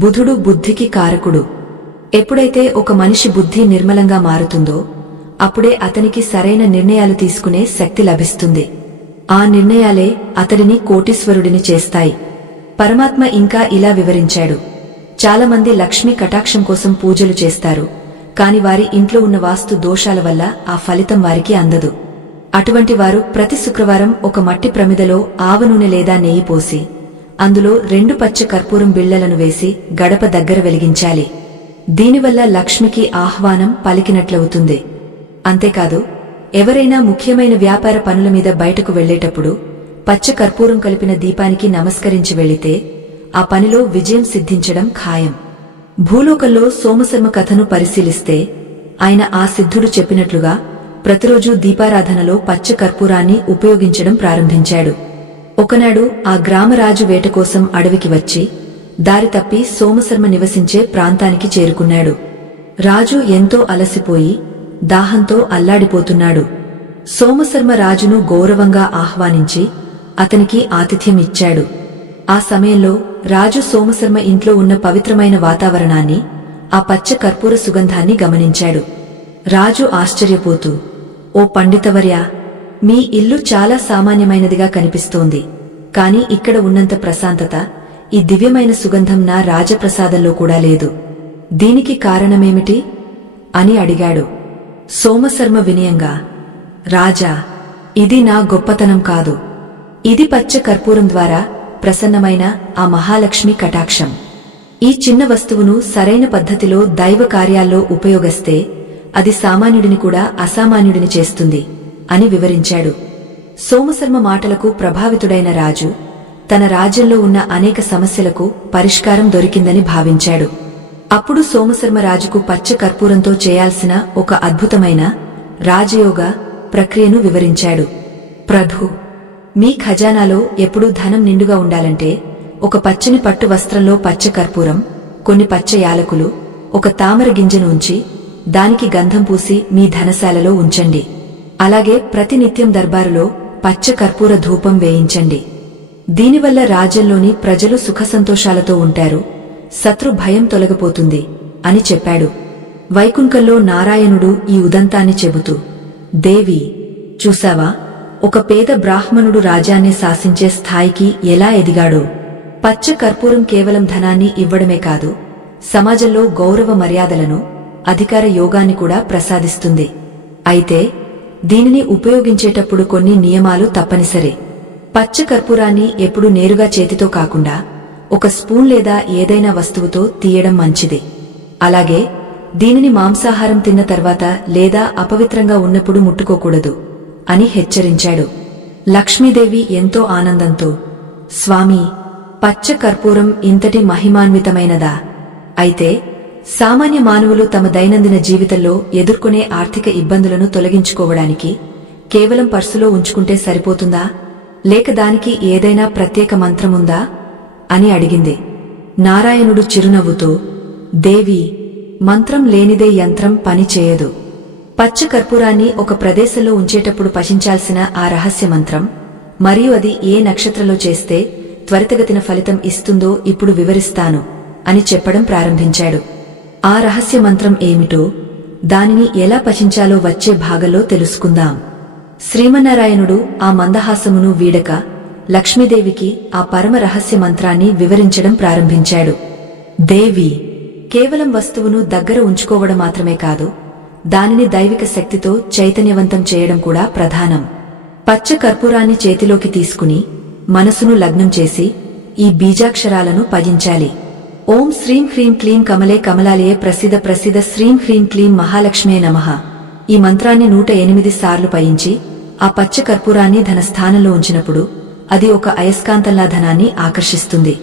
బుధుడు బుద్ధికి కారకుడు. ఎప్పుడైతే ఒక మనిషి బుద్ధి నిర్మలంగా మారుతుందో అప్పుడే అతనికి సరైన నిర్ణయాలు తీసుకునే శక్తి లభిస్తుంది. ఆ నిర్ణయాలే అతడిని కోటీశ్వరుడిని చేస్తాయి. పరమాత్మ ఇంకా ఇలా వివరించాడు. చాలామంది లక్ష్మీ కటాక్షం కోసం పూజలు చేస్తారు, కాని వారి ఇంట్లో ఉన్న వాస్తు దోషాల వల్ల ఆ ఫలితం వారికి అందదు. అటువంటి వారు ప్రతి శుక్రవారం ఒక మట్టి ప్రమిదలో ఆవ నూనె లేదా నెయ్యి పోసి అందులో 2 పచ్చ కర్పూరం బిళ్లలను వేసి గడప దగ్గర వెలిగించాలి. దీనివల్ల లక్ష్మికి ఆహ్వానం పలికినట్లవుతుంది. అంతేకాదు, ఎవరైనా ముఖ్యమైన వ్యాపార పనుల మీద బయటకు వెళ్లేటప్పుడు పచ్చ కర్పూరం కలిపిన దీపానికి నమస్కరించి వెళితే ఆ పనిలో విజయం సిద్ధించడం ఖాయం. భూలోకంలో సోమశర్మ కథను పరిశీలిస్తే ఆయన ఆ సిద్ధుడు చెప్పినట్లుగా ప్రతిరోజూ దీపారాధనలో పచ్చ కర్పూరాన్ని ఉపయోగించడం ప్రారంభించాడు. ఒకనాడు ఆ గ్రామరాజు వేట కోసం అడవికి వచ్చి దారి తప్పి సోమశర్మ నివసించే ప్రాంతానికి చేరుకున్నాడు. రాజు ఎంతో అలసిపోయి దాహంతో అల్లాడిపోతున్నాడు. సోమశర్మ రాజును గౌరవంగా ఆహ్వానించి అతనికి ఆతిథ్యం ఇచ్చాడు. ఆ సమయంలో రాజు సోమశర్మ ఇంట్లో ఉన్న పవిత్రమైన వాతావరణాన్ని, ఆ పచ్చ కర్పూర సుగంధాన్ని గమనించాడు. రాజు ఆశ్చర్యపోతూ, "ఓ పండితవర్యా, మీ ఇల్లు చాలా సామాన్యమైనదిగా కనిపిస్తోంది. కాని ఇక్కడ ఉన్నంత ప్రశాంతత, ఈ దివ్యమైన సుగంధం నా రాజప్రసాదంలో కూడా లేదు. దీనికి కారణమేమిటి?" అని అడిగాడు. సోమశర్మ వినయంగా, "రాజా, ఇది నా గొప్పతనం కాదు. ఇది పచ్చ కర్పూరం ద్వారా ప్రసన్నమైన ఆ మహాలక్ష్మి కటాక్షం. ఈ చిన్న వస్తువును సరైన పద్ధతిలో దైవ కార్యాల్లో ఉపయోగిస్తే అది సామాన్యుడిని కూడా అసామాన్యుడిని చేస్తుంది" అని వివరించాడు. సోమశర్మ మాటలకు ప్రభావితుడైన రాజు తన రాజ్యంలో ఉన్న అనేక సమస్యలకు పరిష్కారం దొరికిందని భావించాడు. అప్పుడు సోమశర్మ రాజుకు పచ్చ కర్పూరంతో చేయాల్సిన ఒక అద్భుతమైన రాజయోగ ప్రక్రియను వివరించాడు. "ప్రభూ, మీ ఖజానాలో ఎప్పుడూ ధనం నిండుగా ఉండాలంటే ఒక పచ్చని పట్టు వస్త్రంలో పచ్చ కర్పూరం, కొన్ని పచ్చ యాలకులు, ఒక తామర గింజను ఉంచి దానికి గంధం పూసి మీ ధనశాలలో ఉంచండి. అలాగే ప్రతినిత్యం దర్బారులో పచ్చ కర్పూర ధూపం వేయించండి. దీనివల్ల రాజ్యంలోని ప్రజలు సుఖసంతోషాలతో ఉంటారు, శత్రు భయం తొలగిపోతుంది" అని చెప్పాడు. వైకుంఠంలో నారాయణుడు ఈ ఉదంతాన్ని చెబుతూ, "దేవి, చూశావా, ఒక పేద బ్రాహ్మణుడు రాజ్యాన్ని శాసించే స్థాయికి ఎలా ఎదిగాడో. పచ్చ కర్పూరం కేవలం ధనాన్ని ఇవ్వడమే కాదు, సమాజంలో గౌరవ మర్యాదలను, అధికార యోగాన్ని కూడా ప్రసాదిస్తుంది. అయితే దీనిని ఉపయోగించేటప్పుడు కొన్ని నియమాలు తప్పనిసరి. పచ్చ కర్పూరాన్ని ఎప్పుడూ నేరుగా చేతితో కాకుండా ఒక స్పూన్ లేదా ఏదైనా వస్తువుతో తీయడం మంచిది. అలాగే దీనిని మాంసాహారం తిన్న తర్వాత లేదా అపవిత్రంగా ఉన్నప్పుడు ముట్టుకోకూడదు" అని హెచ్చరించాడు. లక్ష్మీదేవి ఎంతో ఆనందంతో, "స్వామీ, పచ్చ కర్పూరం ఇంతటి మహిమాన్వితమైనదా? అయితే సామాన్య మానవులు తమ దైనందిన జీవితంలో ఎదుర్కొనే ఆర్థిక ఇబ్బందులను తొలగించుకోవడానికి కేవలం పర్సులో ఉంచుకుంటే సరిపోతుందా, లేక దానికి ఏదైనా ప్రత్యేక మంత్రముందా?" అని అడిగింది. నారాయణుడు చిరునవ్వుతో, "దేవి, మంత్రం లేనిదే యంత్రం పని చేయదు. పచ్చ కర్పూరాన్ని ఒక ప్రదేశంలో ఉంచేటప్పుడు పఠించాల్సిన ఆ రహస్య మంత్రం, మరియు అది ఏ నక్షత్రంలో చేస్తే త్వరితగతిన ఫలితం ఇస్తుందో ఇప్పుడు వివరిస్తాను" అని చెప్పడం ప్రారంభించాడు. ఆ రహస్య మంత్రం ఏమిటో, దానిని ఎలా పఠించాలో వచ్చే భాగంలో తెలుసుకుందాం. శ్రీమన్నారాయణుడు ఆ మందహాసమును వీడక లక్ష్మీదేవికి ఆ పరమ రహస్య మంత్రాన్ని వివరించడం ప్రారంభించాడు. "దేవి, కేవలం వస్తువును దగ్గర ఉంచుకోవడం మాత్రమే కాదు, దానిని దైవిక శక్తితో చైతన్యవంతం చేయడం కూడా ప్రధానం. పచ్చ కర్పూరాన్ని చేతిలోకి తీసుకుని మనసును లగ్నం చేసి ఈ బీజాక్షరాలను పఠించాలి. ఓం శ్రీం హ్రీం క్లీం కమలే కమలాలయే ప్రసిద్ధ ప్రసిద్ధ శ్రీం హ్రీం క్లీం మహాలక్ష్మే నమః. ఈ మంత్రాన్ని 108 సార్లు పఠించి ఆ పచ్చ కర్పూరాన్ని ధన స్థానంలో ఉంచినప్పుడు అది ఒక అయస్కాంతంలా ధనాన్ని ఆకర్షిస్తుంది.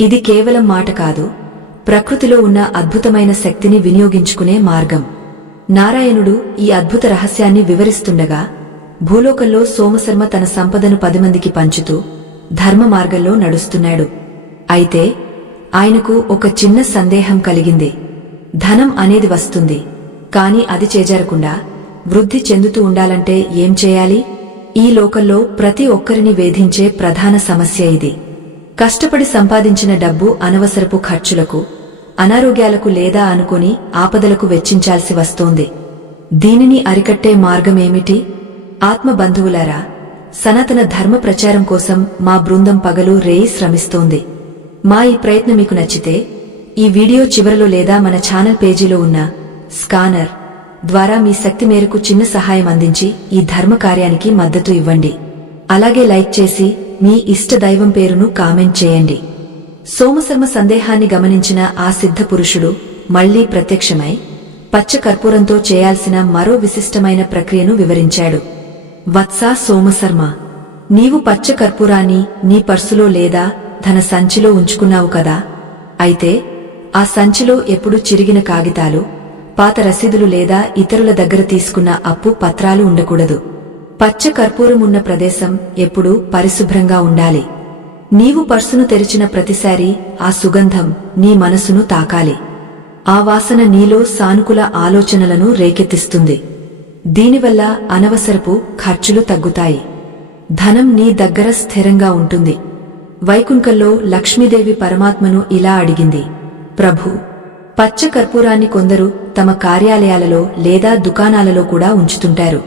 ఇది కేవలం మాట కాదు, ప్రకృతిలో ఉన్న అద్భుతమైన శక్తిని వినియోగించుకునే మార్గం." నారాయణుడు ఈ అద్భుత రహస్యాన్ని వివరిస్తుండగా భూలోకంలో సోమశర్మ తన సంపదను 10 మందికి పంచుతూ ధర్మ మార్గంలో నడుస్తున్నాడు. అయితే ఆయనకు ఒక చిన్న సందేహం కలిగింది. ధనం అనేది వస్తుంది, కాని అది చేజారకుండా వృద్ధి చెందుతూ ఉండాలంటే ఏం చేయాలి? ఈ లోకంలో ప్రతి ఒక్కరిని వేధించే ప్రధాన సమస్య ఇది. కష్టపడి సంపాదించిన డబ్బు అనవసరపు ఖర్చులకు, అనారోగ్యాలకు లేదా అనుకుని ఆపదలకు వెచ్చించాల్సి వస్తోంది. దీనిని అరికట్టే మార్గమేమిటి? ఆత్మబంధువులారా, సనాతన ధర్మ ప్రచారం కోసం మా బృందం పగలు రేయి శ్రమిస్తోంది. మా ఈ ప్రయత్నం మీకు నచ్చితే ఈ వీడియో చివరలో లేదా మన ఛానల్ పేజీలో ఉన్న స్కానర్ ద్వారా మీ శక్తి మేరకు చిన్న సహాయం అందించి ఈ ధర్మ కార్యానికి మద్దతు ఇవ్వండి. అలాగే లైక్ చేసి మీ ఇష్ట దైవం పేరును కామెంట్ చేయండి. సోమశర్మ సందేహాన్ని గమనించిన ఆ సిద్ధ పురుషుడు మళ్లీ ప్రత్యక్షమై పచ్చ కర్పూరంతో చేయాల్సిన మరో విశిష్టమైన ప్రక్రియను వివరించాడు. "వత్సా సోమశర్మ, నీవు పచ్చ కర్పూరాన్ని నీ పర్సులో లేదా ధన సంచిలో ఉంచుకున్నావు కదా? అయితే ఆ సంచిలో ఎప్పుడు చిరిగిన కాగితాలు, పాత రసీదులు లేదా ఇతరుల దగ్గర తీసుకున్న అప్పు పత్రాలు ఉండకూడదు. పచ్చ కర్పూరం ఉన్న ప్రదేశం ఎప్పుడూ పరిశుభ్రంగా ఉండాలి. నీవు పర్సును తెరిచిన ప్రతిసారీ ఆ సుగంధం నీ మనసును తాకాలి. ఆ వాసన నీలో సానుకూల ఆలోచనలను రేకెత్తిస్తుంది. దీనివల్ల అనవసరపు ఖర్చులు తగ్గుతాయి. ధనం నీ దగ్గర స్థిరంగా ఉంటుంది. వైకుంఠంలో లక్ష్మీదేవి పరమాత్మను ఇలా అడిగింది, ప్రభూ, పచ్చ కర్పూరాన్ని కొందరు తమ కార్యాలయాలలో లేదా దుకాణాలలో కూడా ఉంచుతుంటారు.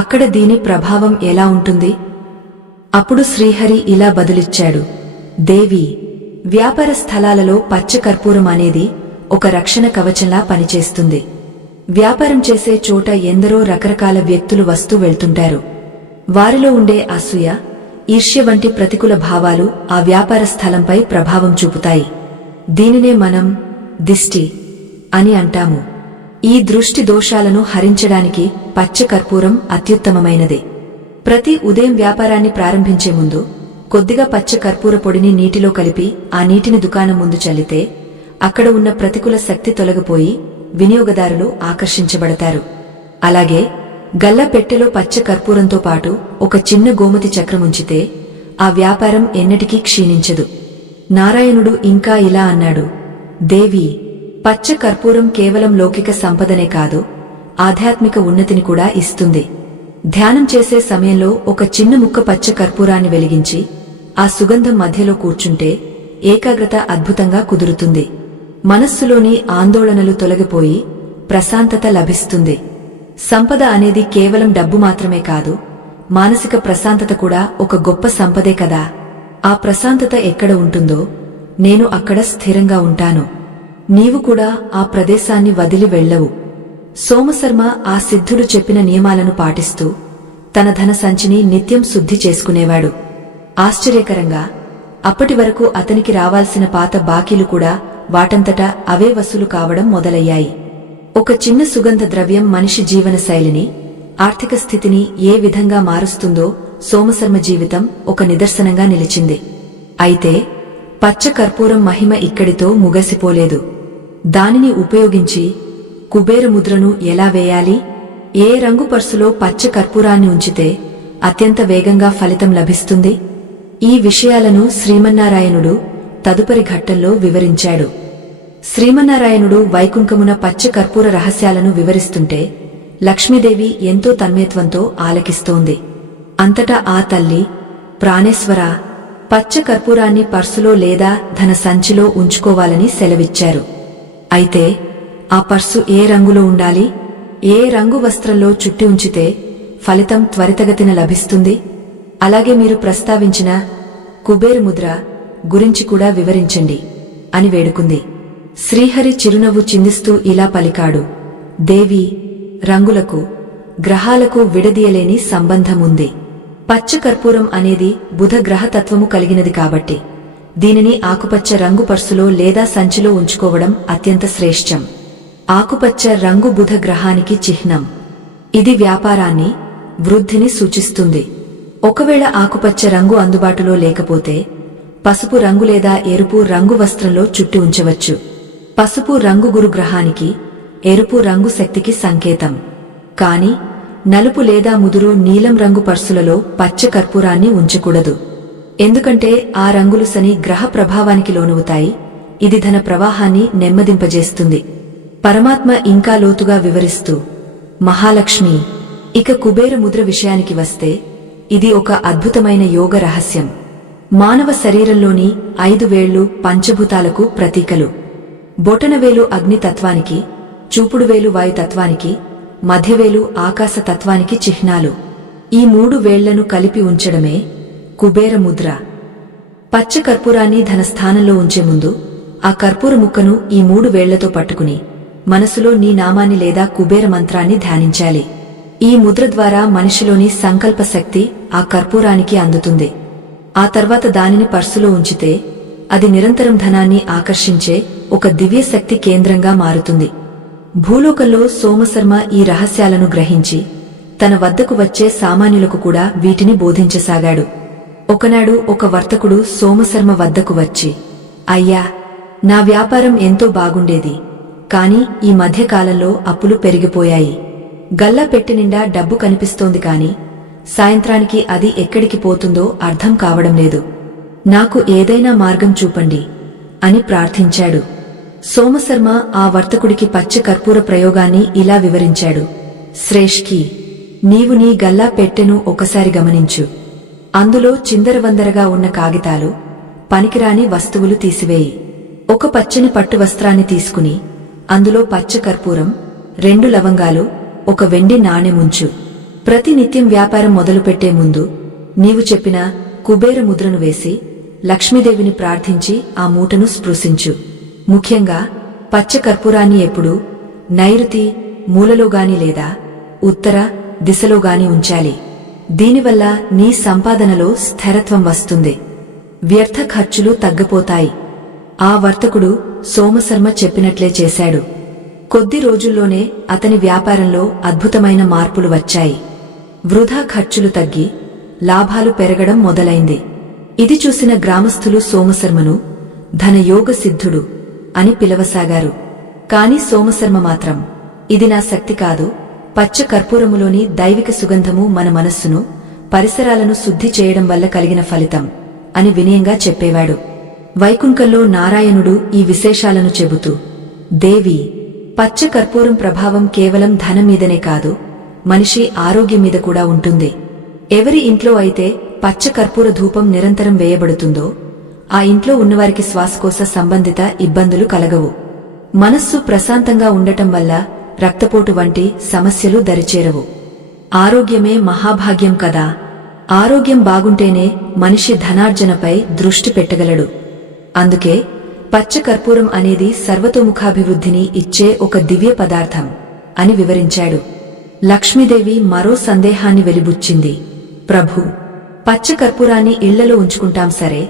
అక్కడ దీని ప్రభావం ఎలా ఉంటుంది? అప్పుడు శ్రీహరి ఇలా బదులిచ్చాడు, దేవి, వ్యాపార స్థలాలలో పచ్చ కర్పూరం అనేది ఒక రక్షణ కవచంలా పనిచేస్తుంది. వ్యాపారం చేసే చోట ఎందరో రకరకాల వ్యక్తులు వస్తూ వెళ్తుంటారు. వారిలో ఉండే అసూయ, ఈర్ష్య వంటి ప్రతికూల భావాలు ఆ వ్యాపార స్థలంపై ప్రభావం చూపుతాయి. దీనినే మనం దిష్టి అని అంటాము. ఈ దృష్టి దోషాలను హరించడానికి పచ్చ కర్పూరం అత్యుత్తమమైనది. ప్రతి ఉదయం వ్యాపారాన్ని ప్రారంభించే ముందు కొద్దిగా పచ్చ కర్పూర పొడిని నీటిలో కలిపి ఆ నీటిని దుకాణం ముందు చల్లితే అక్కడ ఉన్న ప్రతికూల శక్తి తొలగిపోయి వినియోగదారులు ఆకర్షించబడతారు. అలాగే గల్లా పెట్టెలో పచ్చ కర్పూరంతో పాటు ఒక చిన్న గోమతి చక్రముంచితే ఆ వ్యాపారం ఎన్నటికీ క్షీణించదు. నారాయణుడు ఇంకా ఇలా అన్నాడు, దేవి, పచ్చ కర్పూరం కేవలం లౌకిక సంపదనే కాదు, ఆధ్యాత్మిక ఉన్నతిని కూడా ఇస్తుంది. ధ్యానం చేసే సమయంలో ఒక చిన్న ముక్క పచ్చ కర్పూరాన్ని వెలిగించి ఆ సుగంధం మధ్యలో కూర్చుంటే ఏకాగ్రత అద్భుతంగా కుదురుతుంది. మనస్సులోని ఆందోళనలు తొలగిపోయి ప్రశాంతత లభిస్తుంది. సంపద అనేది కేవలం డబ్బు మాత్రమే కాదు, మానసిక ప్రశాంతత కూడా ఒక గొప్ప సంపదే కదా. ఆ ప్రశాంతత ఎక్కడ ఉంటుందో నేను అక్కడ స్థిరంగా ఉంటాను. నీవు కూడా ఆ ప్రదేశాన్ని వదిలి వెళ్ళవు. సోమశర్మ ఆ సిద్ధుడు చెప్పిన నియమాలను పాటిస్తూ తన ధన సంచిని నిత్యం శుద్ధి చేసుకునేవాడు. ఆశ్చర్యకరంగా అప్పటి వరకు అతనికి రావాల్సిన పాత బాకీలు కూడా వాటంతటా అవే వసూలు కావడం మొదలయ్యాయి. ఒక చిన్న సుగంధ ద్రవ్యం మనిషి జీవన శైలిని, ఆర్థిక స్థితిని ఏ విధంగా మారుస్తుందో సోమశర్మ జీవితం ఒక నిదర్శనంగా నిలిచింది. అయితే పచ్చ కర్పూరం మహిమ ఇక్కడితో ముగసిపోలేదు. దానిని ఉపయోగించి కుబేర ముద్రను ఎలా వేయాలి, ఏ రంగు పర్సులో పచ్చ కర్పూరాన్ని ఉంచితే అత్యంత వేగంగా ఫలితం లభిస్తుంది, ఈ విషయాలను శ్రీమన్నారాయణుడు తదుపరి ఘట్టంలో వివరించాడు. శ్రీమన్నారాయణుడు వైకుంఠమున పచ్చ కర్పూర రహస్యాలను వివరిస్తుంటే లక్ష్మీదేవి ఎంతో తన్మయత్వంతో ఆలకిస్తోంది. అంతటా ఆ తల్లి, ప్రాణేశ్వరా, పచ్చ కర్పూరాన్ని పర్సులో లేదా ధన సంచిలో ఉంచుకోవాలని సెలవిచ్చారు. అయితే ఆ పర్సు ఏ రంగులో ఉండాలి, ఏ రంగు వస్త్రంలో చుట్టి ఉంచితే ఫలితం త్వరితగతిన లభిస్తుంది, అలాగే మీరు ప్రస్తావించిన కుబేర ముద్ర గురించి కూడా వివరించండి అని వేడుకుంది. శ్రీహరి చిరునవ్వు చిందిస్తూ ఇలా పలికాడు, దేవి, రంగులకు, గ్రహాలకు విడదీయలేని సంబంధముంది. పచ్చ కర్పూరం అనేది బుధ గ్రహతత్వము కలిగినది కాబట్టి దీనిని ఆకుపచ్చ రంగు పర్సులో లేదా సంచిలో ఉంచుకోవడం అత్యంత శ్రేష్టం. ఆకుపచ్చ రంగు బుధ గ్రహానికి చిహ్నం. ఇది వ్యాపారాన్ని, వృద్ధిని సూచిస్తుంది. ఒకవేళ ఆకుపచ్చ రంగు అందుబాటులో లేకపోతే పసుపు రంగు లేదా ఎరుపు రంగు వస్త్రంలో చుట్టి ఉంచవచ్చు. పసుపు రంగు గురు గ్రహానికి, ఎరుపు రంగు శక్తికి సంకేతం. కాని నలుపు లేదా ముదురు నీలం రంగు పర్సులలో పచ్చ కర్పూరాన్ని ఉంచకూడదు. ఎందుకంటే ఆ రంగులు శని గ్రహ ప్రభావానికి లోనవుతాయి. ఇది ధన ప్రవాహాన్ని నెమ్మదింపజేస్తుంది. పరమాత్మ ఇంకా లోతుగా వివరిస్తూ, మహాలక్ష్మి, ఇక కుబేర ముద్ర విషయానికి వస్తే ఇది ఒక అద్భుతమైన యోగ రహస్యం. మానవ శరీరంలోని 5 వేళ్లు పంచభూతాలకు ప్రతీకలు. బొటనవేలు అగ్నితత్వానికి, చూపుడువేలు వాయుతత్వానికి, మధ్యవేలు ఆకాశతత్వానికి చిహ్నాలు. ఈ 3 వేళ్లను కలిపి ఉంచడమే కుబేర ముద్ర. పచ్చ కర్పూరాన్ని ధనస్థానంలో ఉంచే ముందు ఆ కర్పూర ముక్కను ఈ 3 వేళ్లతో పట్టుకుని మనసులో నీ నామాన్ని లేదా కుబేర మంత్రాన్ని ధ్యానించాలి. ఈ ముద్ర ద్వారా మనిషిలోని సంకల్ప శక్తి ఆ కర్పూరానికి అందుతుంది. ఆ తర్వాత దానిని పర్సులో ఉంచితే అది నిరంతరం ధనాన్ని ఆకర్షించే ఒక దివ్య శక్తి కేంద్రంగా మారుతుంది. భూలోకంలో సోమశర్మ ఈ రహస్యాలను గ్రహించి తన వద్దకు వచ్చే సామాన్యులకు కూడా వీటిని బోధించసాగాడు. ఒకనాడు ఒక వర్తకుడు సోమశర్మ వద్దకు వచ్చి, అయ్యా, నా వ్యాపారం ఎంతో బాగుండేది, కాని ఈ మధ్యకాలంలో అప్పులు పెరిగిపోయాయి. గల్లా పెట్టె నిండా డబ్బు కనిపిస్తోంది కాని సాయంత్రానికి అది ఎక్కడికి పోతుందో అర్థం కావడం లేదు. నాకు ఏదైనా మార్గం చూపండి అని ప్రార్థించాడు. సోమశర్మ ఆ వర్తకుడికి పచ్చ కర్పూర ప్రయోగాన్ని ఇలా వివరించాడు. శ్రేష్ఠి, నీవు నీ గల్లా పెట్టెను ఒకసారి గమనించు. అందులో చిందరవందరగా ఉన్న కాగితాలు, పనికిరాని వస్తువులు తీసివేయి. ఒక పచ్చని పట్టు వస్త్రాన్ని తీసుకుని అందులో పచ్చ కర్పూరం, 2 లవంగాలు, ఒక వెండి నాణెముంచు. ప్రతినిత్యం వ్యాపారం మొదలుపెట్టే ముందు నీవు చెప్పిన కుబేర ముద్రను వేసి లక్ష్మీదేవిని ప్రార్థించి ఆ మూటను స్పృశించు. ముఖ్యంగా పచ్చ కర్పూరాన్ని ఎప్పుడూ నైరుతి మూలలోగాని లేదా ఉత్తర దిశలోగాని ఉంచాలి. దీనివల్ల నీ సంపాదనలో స్థిరత్వం వస్తుంది, వ్యర్థ ఖర్చులు తగ్గిపోతాయి. ఆ వర్తకుడు సోమశర్మ చెప్పినట్లే చేశాడు. కొద్ది రోజుల్లోనే అతని వ్యాపారంలో అద్భుతమైన మార్పులు వచ్చాయి. వృధా ఖర్చులు తగ్గి లాభాలు పెరగడం మొదలైంది. ఇది చూసిన గ్రామస్థులు సోమశర్మను ధనయోగ సిద్ధుడు అని పిలవసాగారు. కాని సోమశర్మ మాత్రం, ఇది నా శక్తి కాదు, పచ్చ కర్పూరములోని దైవిక సుగంధము మన మనస్సును, పరిసరాలను శుద్ధి చేయడం వల్ల కలిగిన ఫలితం అని వినయంగా చెప్పేవాడు. వైకుంఠంలో నారాయణుడు ఈ విశేషాలను చెబుతూ, దేవి, పచ్చ కర్పూరం ప్రభావం కేవలం ధనం మీదనే కాదు, మనిషి ఆరోగ్యం మీద కూడా ఉంటుంది. ఎవరి ఇంట్లో అయితే పచ్చ కర్పూర ధూపం నిరంతరం వేయబడుతుందో ఆ ఇంట్లో ఉన్నవారికి శ్వాసకోశ సంబంధిత ఇబ్బందులు కలగవు. మనస్సు ప్రశాంతంగా ఉండటం వల్ల రక్తపోటు వంటి సమస్యలు దరిచేరవు. ఆరోగ్యమే మహాభాగ్యం కదా. ఆరోగ్యం బాగుంటేనే మనిషి ధనార్జనపై దృష్టి పెట్టగలడు. అందుకే పచ్చ కర్పూరం అనేది సర్వతోముఖాభివృద్ధిని ఇచ్చే ఒక దివ్య పదార్థం అని వివరించాడు. లక్ష్మీదేవి మరో సందేహాన్ని వెలిబుచ్చింది. ప్రభు, పచ్చ కర్పూరాన్ని ఇళ్లలో ఉంచుకుంటాం సరే,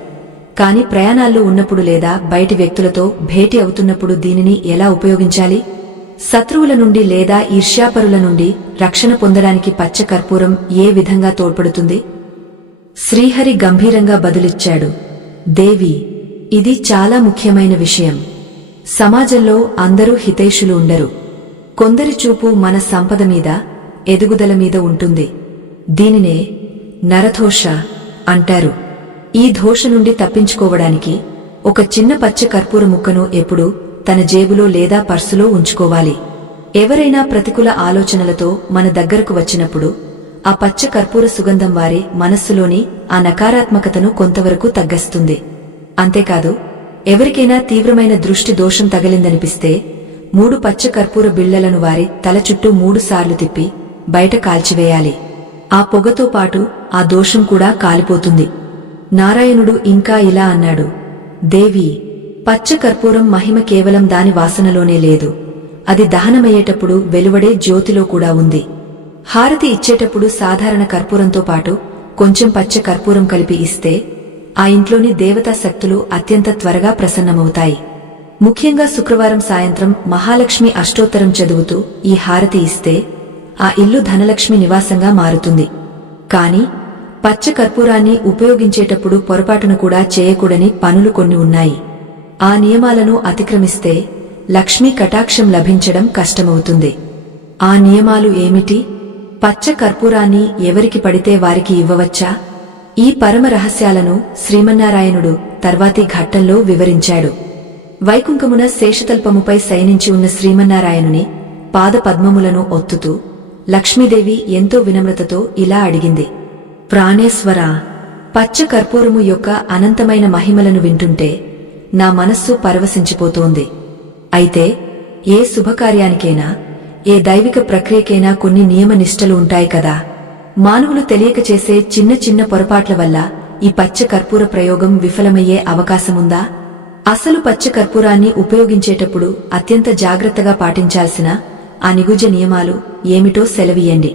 కాని ప్రయాణాల్లో ఉన్నప్పుడు లేదా బయటి వ్యక్తులతో భేటీ అవుతున్నప్పుడు దీనిని ఎలా ఉపయోగించాలి? శత్రువుల నుండి లేదా ఈర్ష్యాపరుల నుండి రక్షణ పొందడానికి పచ్చ కర్పూరం ఏ విధంగా తోడ్పడుతుంది? శ్రీహరి గంభీరంగా బదులిచ్చాడు. దేవి, ఇది చాలా ముఖ్యమైన విషయం. సమాజంలో అందరూ హితైషులు ఉండరు. కొందరి చూపు మన సంపద మీద, ఎదుగుదల మీద ఉంటుంది. దీనినే నరదోష అంటారు. ఈ దోష నుండి తప్పించుకోవడానికి ఒక చిన్న పచ్చ కర్పూర ముక్కను ఎప్పుడూ తన జేబులో లేదా పర్సులో ఉంచుకోవాలి. ఎవరైనా ప్రతికూల ఆలోచనలతో మన దగ్గరకు వచ్చినప్పుడు ఆ పచ్చ కర్పూర సుగంధం వారి మనస్సులోని ఆ నకారాత్మకతను కొంతవరకు తగ్గిస్తుంది. అంతేకాదు, ఎవరికైనా తీవ్రమైన దృష్టి దోషం తగిలిందనిపిస్తే 3 పచ్చ కర్పూర బిళ్లలను వారి తల చుట్టూ 3 సార్లు తిప్పి బయట కాల్చివేయాలి. ఆ పొగతో పాటు ఆ దోషం కూడా కాలిపోతుంది. నారాయణుడు ఇంకా ఇలా అన్నాడు. దేవి, పచ్చ కర్పూరం మహిమ కేవలం దాని వాసనలోనే లేదు, అది దహనమయ్యేటప్పుడు వెలువడే జ్యోతిలో కూడా ఉంది. హారతి ఇచ్చేటప్పుడు సాధారణ కర్పూరంతో పాటు కొంచెం పచ్చ కర్పూరం కలిపి ఇస్తే ఆ ఇంట్లోని దేవతా శక్తులు అత్యంత త్వరగా ప్రసన్నమవుతాయి. ముఖ్యంగా శుక్రవారం సాయంత్రం మహాలక్ష్మి అష్టోత్తరం చదువుతూ ఈ హారతి ఇస్తే ఆ ఇల్లు ధనలక్ష్మి నివాసంగా మారుతుంది. కాని పచ్చ కర్పూరాన్ని ఉపయోగించేటప్పుడు పొరపాటును కూడా చేయకూడని పనులు కొన్ని ఉన్నాయి. ఆ నియమాలను అతిక్రమిస్తే లక్ష్మీ కటాక్షం లభించడం కష్టమవుతుంది. ఆ నియమాలు ఏమిటి? పచ్చ కర్పూరాన్ని ఎవరికి పడితే వారికి ఇవ్వవచ్చా? ఈ పరమ రహస్యాలను శ్రీమన్నారాయణుడు తర్వాతి ఘట్టంలో వివరించాడు. వైకుంఠమున శేషతల్పముపై శయనించి ఉన్న శ్రీమన్నారాయణుని పాద పద్మములను ఒత్తుతూ లక్ష్మీదేవి ఎంతో వినమ్రతతో ఇలా అడిగింది. ప్రాణేశ్వరా, పచ్చ కర్పూరము యొక్క అనంతమైన మహిమలను వింటుంటే నా మనస్సు పరవశించిపోతోంది. అయితే ఏ శుభకార్యానికైనా, ఏ దైవిక ప్రక్రియకైనా కొన్ని నియమ నిష్టలు ఉంటాయి కదా. మానవులు తెలియక చేసే చిన్న చిన్న పొరపాట్ల వల్ల ఈ పచ్చ కర్పూర ప్రయోగం విఫలమయ్యే అవకాశముందా? అసలు పచ్చ కర్పూరాన్ని ఉపయోగించేటప్పుడు అత్యంత జాగ్రత్తగా పాటించాల్సిన ఆ నిగుజ నియమాలు ఏమిటో సెలవీయండి.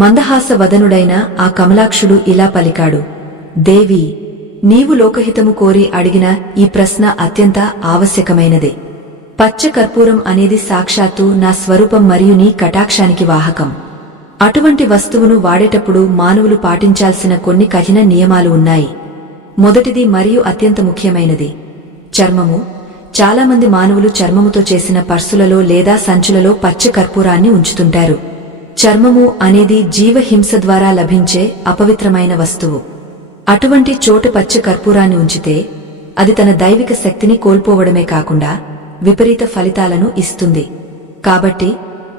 మందహాస వదనుడైన ఆ కమలాక్షుడు ఇలా పలికాడు. దేవి, నీవు లోకహితము కోరి అడిగిన ఈ ప్రశ్న అత్యంత ఆవశ్యకమైనదే. పచ్చ కర్పూరం అనేది సాక్షాత్తు నా స్వరూపం మరియు నీ కటాక్షానికి వాహకం. అటువంటి వస్తువును వాడేటప్పుడు మానవులు పాటించాల్సిన కొన్ని కఠిన నియమాలు ఉన్నాయి. మొదటిది మరియు అత్యంత ముఖ్యమైనది చర్మము. చాలామంది మానవులు చర్మముతో చేసిన పర్సులలో లేదా సంచులలో పచ్చ కర్పూరాన్ని ఉంచుతుంటారు. చర్మము అనేది జీవహింస ద్వారా లభించే అపవిత్రమైన వస్తువు. అటువంటి చోట పచ్చ కర్పూరాన్ని ఉంచితే అది తన దైవిక శక్తిని కోల్పోవడమే కాకుండా విపరీత ఫలితాలను ఇస్తుంది. కాబట్టి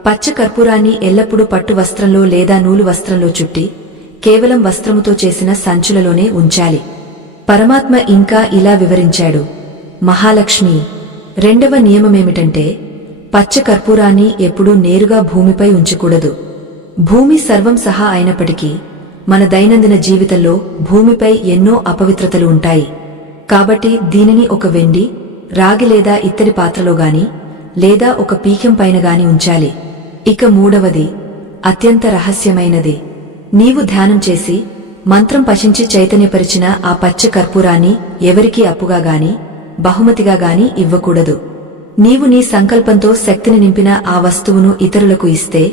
పచ్చ కర్పూరాన్ని ఎల్లప్పుడూ పట్టు వస్త్రంలో లేదా నూలు వస్త్రంలో చుట్టి కేవలం వస్త్రముతో చేసిన సంచులలోనే ఉంచాలి. పరమాత్మ ఇంకా ఇలా వివరించాడు. మహాలక్ష్మి, రెండవ నియమమేమిటంటే పచ్చ కర్పూరాన్ని ఎప్పుడూ నేరుగా భూమిపై ఉంచకూడదు. భూమి సర్వం సహా అయినప్పటికీ మన దైనందిన జీవితంలో భూమిపై ఎన్నో అపవిత్రతలు ఉంటాయి. కాబట్టి దీనిని ఒక వెండి, రాగి లేదా ఇత్తడి పాత్రలో గాని లేదా ఒక పీఠం పైన గాని ఉంచాలి. ఇక మూడవది అత్యంత రహస్యమైనది. నీవు ధ్యానం చేసి మంత్రం పఠించి చైతన్యపరిచిన ఆ పచ్చ కర్పూరాన్ని ఎవరికీ అప్పుగా గాని బహుమతిగా గాని ఇవ్వకూడదు. నీవు నీ సంకల్పంతో శక్తిని నింపిన ఆ వస్తువును ఇతరులకు ఇస్తే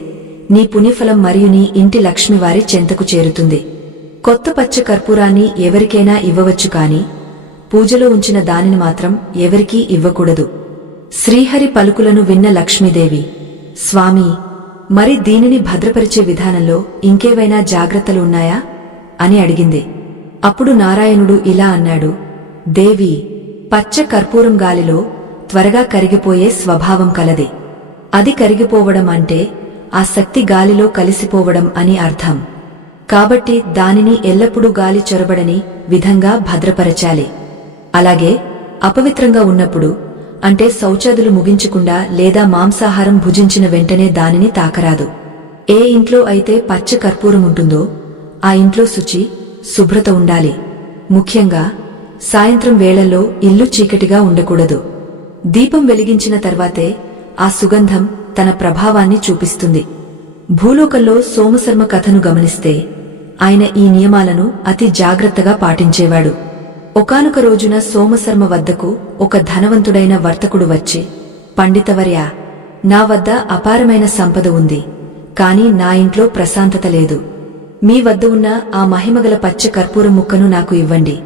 నీ పుణ్యఫలం మరియు నీ ఇంటి లక్ష్మివారి చెంతకు చేరుతుంది. కొత్త పచ్చ కర్పూరాన్ని ఎవరికైనా ఇవ్వవచ్చు కాని పూజలో ఉంచిన దానిని మాత్రం ఎవరికీ ఇవ్వకూడదు. శ్రీహరి పలుకులను విన్న లక్ష్మీదేవి, స్వామీ, మరి దీనిని భద్రపరిచే విధానంలో ఇంకేవైనా జాగ్రత్తలు ఉన్నాయా అని అడిగింది. అప్పుడు నారాయణుడు ఇలా అన్నాడు. దేవి, పచ్చ కర్పూరం గాలిలో త్వరగా కరిగిపోయే స్వభావం కలది. అది కరిగిపోవడం అంటే ఆ శక్తి గాలిలో కలిసిపోవడం అని అర్థం. కాబట్టి దానిని ఎల్లప్పుడూ గాలి చొరబడని విధంగా భద్రపరచాలి. అలాగే అపవిత్రంగా ఉన్నప్పుడు అంటే శౌచాదులు ముగించకుండా లేదా మాంసాహారం భుజించిన వెంటనే దానిని తాకరాదు. ఏ ఇంట్లో అయితే పచ్చ కర్పూరం ఉంటుందో ఆ ఇంట్లో శుచి, శుభ్రత ఉండాలి. ముఖ్యంగా సాయంత్రం వేళల్లో ఇల్లు చీకటిగా ఉండకూడదు. దీపం వెలిగించిన తర్వాతే ఆ సుగంధం తన ప్రభావాన్ని చూపిస్తుంది. భూలోకంలో సోమశర్మ కథను గమనిస్తే ఆయన ఈ నియమాలను అతి జాగ్రత్తగా పాటించేవాడు. ఒకానొక రోజున సోమశర్మ వద్దకు ఒక ధనవంతుడైన వర్తకుడు వచ్చి, పండితవర్యా, నా వద్ద అపారమైన సంపద ఉంది, కాని నా ఇంట్లో ప్రశాంతత లేదు. మీ వద్ద ఉన్న ఆ మహిమగల పచ్చ కర్పూరం ముక్కను నాకు ఇవ్వండి,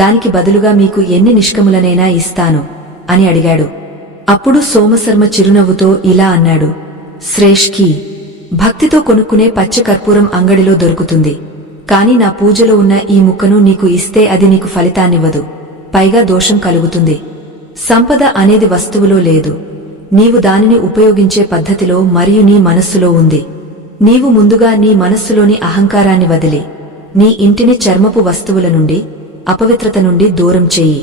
దానికి బదులుగా మీకు ఎన్ని నిష్కములనైనా ఇస్తాను అని అడిగాడు. అప్పుడు సోమశర్మ చిరునవ్వుతో ఇలా అన్నాడు. శ్రేష్ఠీ, భక్తితో కొనుక్కునే పచ్చ కర్పూరం అంగడిలో దొరుకుతుంది. కాని నా పూజలో ఉన్న ఈ ముక్కను నీకు ఇస్తే అది నీకు ఫలితాన్నివ్వదు, పైగా దోషం కలుగుతుంది. సంపద అనేది వస్తువులో లేదు, నీవు దానిని ఉపయోగించే పద్ధతిలో మరియు నీ మనస్సులో ఉంది. నీవు ముందుగా నీ మనస్సులోని అహంకారాన్ని వదిలి నీ ఇంటిని చర్మపు వస్తువుల నుండి, అపవిత్రత నుండి దూరం చెయ్యి.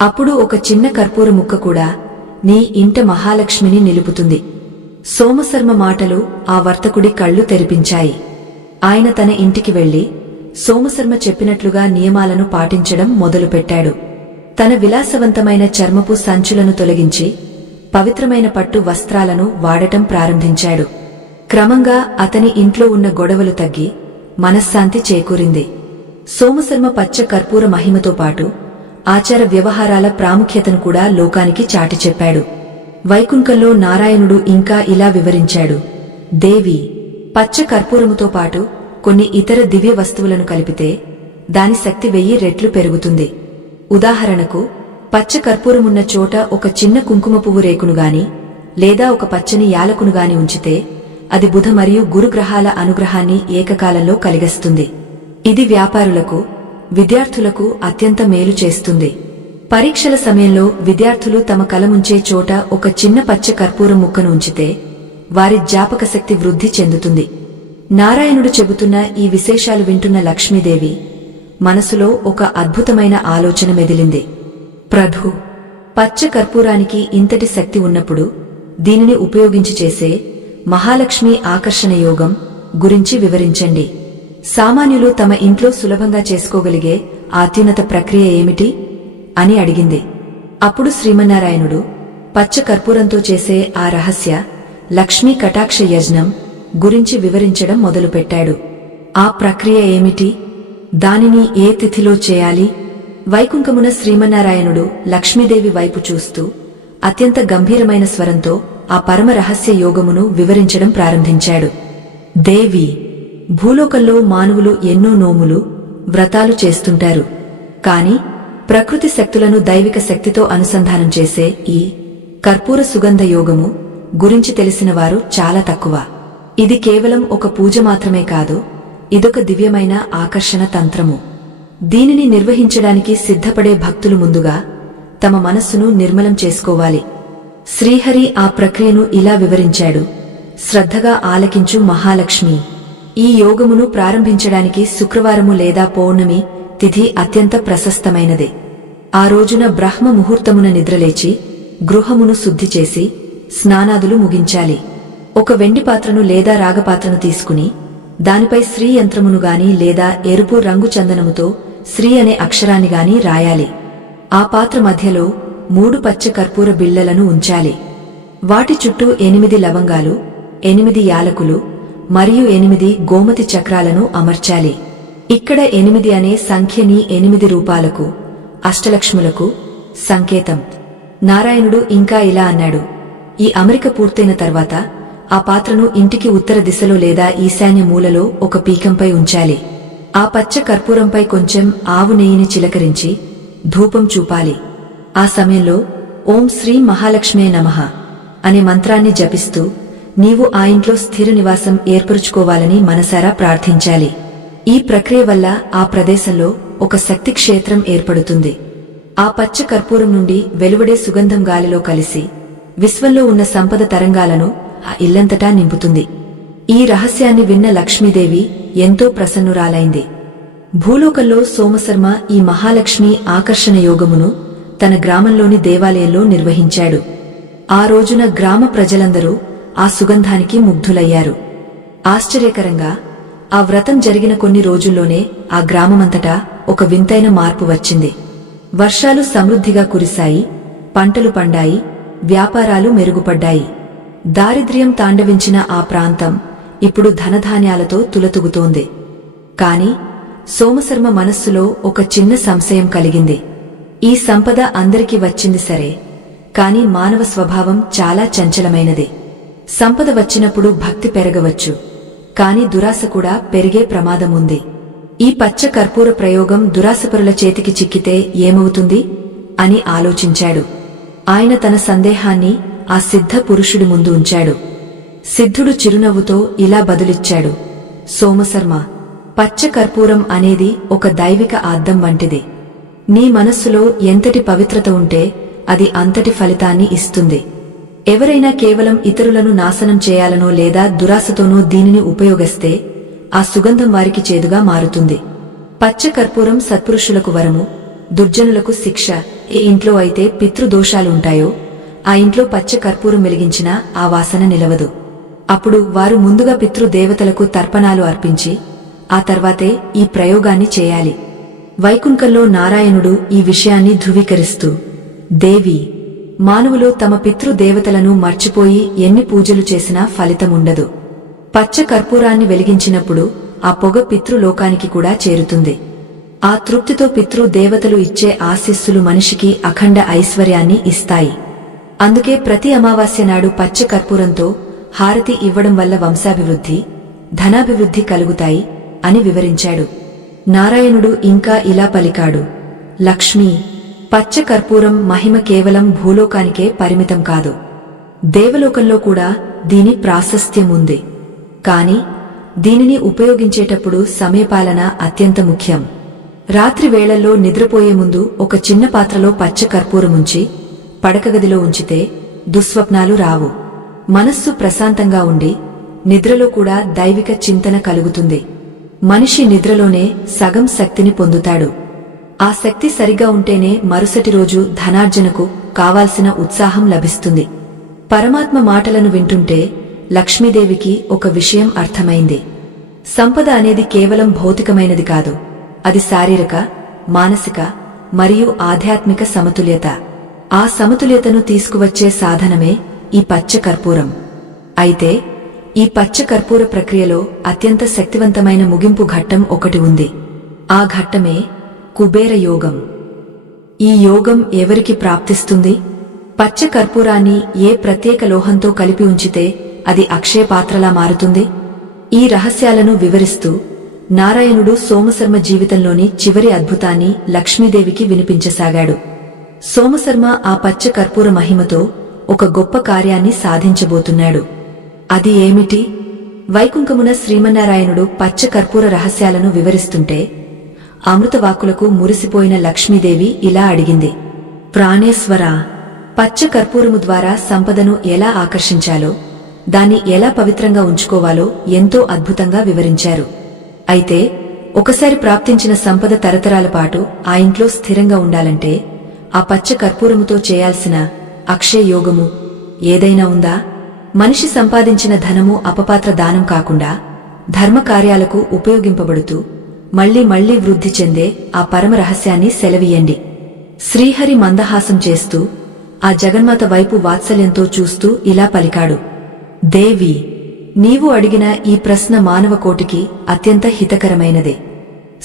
అప్పుడు ఒక చిన్న కర్పూర ముక్క కూడా నీ ఇంట మహాలక్ష్మిని నిలుపుతుంది. సోమశర్మ మాటలు ఆ వర్తకుడి కళ్ళు తెరిపించాయి. ఆయన తన ఇంటికి వెళ్లి సోమశర్మ చెప్పినట్లుగా నియమాలను పాటించడం మొదలుపెట్టాడు. తన విలాసవంతమైన చర్మపు సంచులను తొలగించి పవిత్రమైన పట్టు వస్త్రాలను వాడటం ప్రారంభించాడు. క్రమంగా అతని ఇంట్లో ఉన్న గొడవలు తగ్గి మనశ్శాంతి చేకూరింది. సోమశర్మ పచ్చ కర్పూర మహిమతో పాటు ఆచార వ్యవహారాల ప్రాముఖ్యతను కూడా లోకానికి చాటి చెప్పాడు. వైకుంఠంలో నారాయణుడు ఇంకా ఇలా వివరించాడు. దేవి, పచ్చ కర్పూరముతో పాటు కొన్ని ఇతర దివ్య వస్తువులను కలిపితే దాని శక్తి 1000 రెట్లు పెరుగుతుంది. ఉదాహరణకు, పచ్చ కర్పూరమున్న చోట ఒక చిన్న కుంకుమ పువ్వు రేకును గాని లేదా ఒక పచ్చని యాలకును గాని ఉంచితే అది బుధ మరియు గురుగ్రహాల అనుగ్రహాన్ని ఏకకాలంలో కలిగిస్తుంది. ఇది వ్యాపారులకు, విద్యార్థులకు అత్యంత మేలు చేస్తుంది. పరీక్షల సమయంలో విద్యార్థులు తమ కలముంచే చోట ఒక చిన్న పచ్చ కర్పూరం ముక్కను ఉంచితే వారి జ్ఞాపకశక్తి వృద్ధి చెందుతుంది. నారాయణుడు చెబుతున్న ఈ విశేషాలు వింటున్న లక్ష్మీదేవి మనసులో ఒక అద్భుతమైన ఆలోచన మెదిలింది. ప్రభు, పచ్చ కర్పూరానికి ఇంతటి శక్తి ఉన్నప్పుడు దీనిని ఉపయోగించి చేసే మహాలక్ష్మి ఆకర్షణ యోగం గురించి వివరించండి. సామాన్యులు తమ ఇంట్లో సులభంగా చేసుకోగలిగే అత్యున్నత ప్రక్రియ ఏమిటి అని అడిగింది. అప్పుడు శ్రీమన్నారాయణుడు పచ్చ కర్పూరంతో చేసే ఆ రహస్య లక్ష్మీ కటాక్ష యజ్ఞం గురించి వివరించడం మొదలుపెట్టాడు. ఆ ప్రక్రియ ఏమిటి? దానిని ఏ తిథిలో చేయాలి? వైకుంఠమున శ్రీమన్నారాయణుడు లక్ష్మీదేవి వైపు చూస్తూ అత్యంత గంభీరమైన స్వరంతో ఆ పరమ రహస్య యోగమును వివరించడం ప్రారంభించాడు. దేవి, భూలోకంలో మానవులు ఎన్నో నోములు, వ్రతాలు చేస్తుంటారు. కాని ప్రకృతి శక్తులను దైవిక శక్తితో అనుసంధానం చేసే ఈ కర్పూర సుగంధ యోగము గురించి తెలిసినవారు చాలా తక్కువ. ఇది కేవలం ఒక పూజ మాత్రమే కాదు, ఇదొక దివ్యమైన ఆకర్షణ తంత్రము. దీనిని నిర్వహించడానికి సిద్ధపడే భక్తులు ముందుగా తమ మనస్సును నిర్మలం చేసుకోవాలి. శ్రీహరి ఆ ప్రక్రియను ఇలా వివరించాడు. శ్రద్ధగా ఆలకించు మహాలక్ష్మి. ఈ యోగమును ప్రారంభించడానికి శుక్రవారము లేదా పౌర్ణమి తిథి అత్యంత ప్రశస్తమైనదే. ఆ రోజున బ్రహ్మ ముహూర్తమున నిద్రలేచి గృహమును శుద్ధి చేసి స్నానాదులు ముగించాలి. ఒక వెండి పాత్రను లేదా రాగపాత్రను తీసుకుని దానిపై శ్రీ యంత్రమును గాని లేదా ఎరుపు రంగు చందనముతో శ్రీ అనే అక్షరాన్ని గాని రాయాలి. ఆ పాత్ర మధ్యలో 3 పచ్చ కర్పూర బిళ్లలను ఉంచాలి. వాటి చుట్టూ 8 లవంగాలు, 8 యాలకులు మరియు 8 గోమతి చక్రాలను అమర్చాలి. ఇక్కడ 8 అనే సంఖ్యని 8 రూపాలకు, అష్టలక్ష్ములకు సంకేతం. నారాయణుడు ఇంకా ఇలా అన్నాడు. ఈ అమరిక పూర్తయిన తర్వాత ఆ పాత్రను ఇంటికి ఉత్తర దిశలో లేదా ఈశాన్య మూలలో ఒక పీకంపై ఉంచాలి. ఆ పచ్చ కర్పూరంపై కొంచెం ఆవు నెయ్యిని చిలకరించి ధూపం చూపాలి. ఆ సమయంలో ఓం శ్రీ మహాలక్ష్మే నమః అనే మంత్రాన్ని జపిస్తూ నీవు ఆ ఇంట్లో స్థిర నివాసం ఏర్పరుచుకోవాలని మనసారా ప్రార్థించాలి. ఈ ప్రక్రియ వల్ల ఆ ప్రదేశంలో ఒక శక్తి క్షేత్రం ఏర్పడుతుంది. ఆ పచ్చ కర్పూరం నుండి వెలువడే సుగంధం గాలిలో కలిసి విశ్వంలో ఉన్న సంపద తరంగాలను ఆ ఇల్లంతటా నింపుతుంది. ఈ రహస్యాన్ని విన్న లక్ష్మీదేవి ఎంతో ప్రసన్నురాలైంది. భూలోకంలో సోమశర్మ ఈ మహాలక్ష్మి ఆకర్షణ యోగమును తన గ్రామంలోని దేవాలయంలో నిర్వహించాడు. ఆ రోజున గ్రామ ప్రజలందరూ ఆ సుగంధానికి ముగ్ధులయ్యారు. ఆశ్చర్యకరంగా ఆ వ్రతం జరిగిన కొన్ని రోజుల్లోనే ఆ గ్రామమంతటా ఒక వింతైన మార్పు వచ్చింది. వర్షాలు సమృద్ధిగా కురిశాయి, పంటలు పండాయి, వ్యాపారాలు మెరుగుపడ్డాయి. దారిద్ర్యం తాండవించిన ఆ ప్రాంతం ఇప్పుడు ధనధాన్యాలతో తులతూగుతోంది. కాని సోమశర్మ మనస్సులో ఒక చిన్న సంశయం కలిగింది. ఈ సంపద అందరికీ వచ్చింది సరే, కాని మానవ స్వభావం చాలా చంచలమైనది. సంపద వచ్చినప్పుడు భక్తి పెరగవచ్చు, కాని దురాశ కూడా పెరిగే ప్రమాదముంది. ఈ పచ్చ కర్పూర ప్రయోగం దురాశపరుల చేతికి చిక్కితే ఏమవుతుంది అని ఆలోచించాడు. ఆయన తన సందేహాన్ని ఆ సిద్ధ పురుషుడి ముందు ఉంచాడు. సిద్ధుడు చిరునవ్వుతో ఇలా బదులిచ్చాడు. సోమశర్మ, పచ్చ కర్పూరం అనేది ఒక దైవిక ఆద్దం వంటిది. నీ మనస్సులో ఎంతటి పవిత్రత ఉంటే అది అంతటి ఫలితాన్ని ఇస్తుంది. ఎవరైనా కేవలం ఇతరులను నాశనం చేయాలనో లేదా దురాశతోనో దీనిని ఉపయోగిస్తే ఆ సుగంధం వారికి చేదుగా మారుతుంది. పచ్చ కర్పూరం సత్పురుషులకు వరము, దుర్జనులకు శిక్ష. ఏ ఇంట్లో అయితే పితృదోషాలుంటాయో ఆ ఇంట్లో పచ్చ కర్పూరం వెలిగించినా ఆ వాసన నిలవదు. అప్పుడు వారు ముందుగా పితృదేవతలకు తర్పణాలు అర్పించి ఆ తర్వాతే ఈ ప్రయోగాన్ని చేయాలి. వైకుంఠంలో నారాయణుడు ఈ విషయాన్ని ధృవీకరిస్తూ, దేవి, మానవులు తమ పితృదేవతలను మర్చిపోయి ఎన్ని పూజలు చేసినా ఫలితముండదు. పచ్చ కర్పూరాన్ని వెలిగించినప్పుడు ఆ పొగ పితృలోకానికి కూడా చేరుతుంది. ఆ తృప్తితో పితృదేవతలు ఇచ్చే ఆశీస్సులు మనిషికి అఖండ ఐశ్వర్యాన్ని ఇస్తాయి. అందుకే ప్రతి అమావాస్య నాడు పచ్చ కర్పూరంతో హారతి ఇవ్వడం వల్ల వంశాభివృద్ధి, ధనాభివృద్ధి కలుగుతాయి అని వివరించాడు. నారాయణుడు ఇంకా ఇలా పలికాడు. లక్ష్మీ, పచ్చ కర్పూరం మహిమ కేవలం భూలోకానికే పరిమితం కాదు. దేవలోకంలో కూడా దీని ప్రాశస్త్యం ఉంది. కాని దీనిని ఉపయోగించేటప్పుడు సమయపాలన అత్యంత ముఖ్యం. రాత్రి వేళల్లో నిద్రపోయే ముందు ఒక చిన్న పాత్రలో పచ్చ కర్పూరముంచి పడకగదిలో ఉంచితే దుస్వప్నాలు రావు. మనస్సు ప్రశాంతంగా ఉండి నిద్రలో కూడా దైవిక చింతన కలుగుతుంది. మనిషి నిద్రలోనే సగం శక్తిని పొందుతాడు. ఆ శక్తి సరిగా ఉంటేనే మరుసటి రోజు ధనార్జనకు కావాల్సిన ఉత్సాహం లభిస్తుంది. పరమాత్మ మాటలను వింటుంటే లక్ష్మీదేవికి ఒక విషయం అర్థమైంది. సంపద అనేది కేవలం భౌతికమైనది కాదు, అది శారీరక, మానసిక మరియు ఆధ్యాత్మిక సమతుల్యత. ఆ సమతుల్యతను తీసుకువచ్చే సాధనమే ఈ పచ్చ కర్పూరం. అయితే ఈ పచ్చ కర్పూర ప్రక్రియలో అత్యంత శక్తివంతమైన ముగింపు ఘట్టం ఒకటి ఉంది. ఆ ఘట్టమే కుబేర యోగం. ఈ యోగం ఎవరికి ప్రాప్తిస్తుంది? పచ్చ కర్పూరాన్ని ఏ ప్రత్యేక లోహంతో కలిపి ఉంచితే అది అక్షయ పాత్రలా మారుతుంది? ఈ రహస్యాలను వివరిస్తూ నారాయణుడు సోమశర్మ జీవితంలోని చివరి అద్భుతాన్ని లక్ష్మీదేవికి వినిపించసాగాడు. సోమశర్మ ఆ పచ్చ కర్పూర మహిమతో ఒక గొప్ప కార్యాన్ని సాధించబోతున్నాడు. అది ఏమిటి? వైకుంఠమున శ్రీమన్నారాయణుడు పచ్చ కర్పూర రహస్యాలను వివరిస్తుంటే అమృతవాక్కులకు మురిసిపోయిన లక్ష్మీదేవి ఇలా అడిగింది. ప్రాణేశ్వరా, పచ్చ కర్పూరము ద్వారా సంపదను ఎలా ఆకర్షించాలో, దాన్ని ఎలా పవిత్రంగా ఉంచుకోవాలో ఎంతో అద్భుతంగా వివరించారు. అయితే ఒకసారి ప్రాప్తించిన సంపద తరతరాల పాటు ఆ ఇంట్లో స్థిరంగా ఉండాలంటే ఆ పచ్చ కర్పూరముతో చేయాల్సిన అక్షయ యోగము ఏదైనా ఉందా? మనిషి సంపాదించిన ధనము అపపాత్ర దానం కాకుండా ధర్మకార్యాలకు ఉపయోగింపబడుతూ మళ్లీ మళ్లీ వృద్ధి చెందే ఆ పరమ రహస్యాన్ని సెలవీయండి. శ్రీహరి మందహాసం చేస్తూ ఆ జగన్మాత వైపు వాత్సల్యంతో చూస్తూ ఇలా పలికాడు. దేవి, నీవు అడిగిన ఈ ప్రశ్న మానవకోటికి అత్యంత హితకరమైనదే.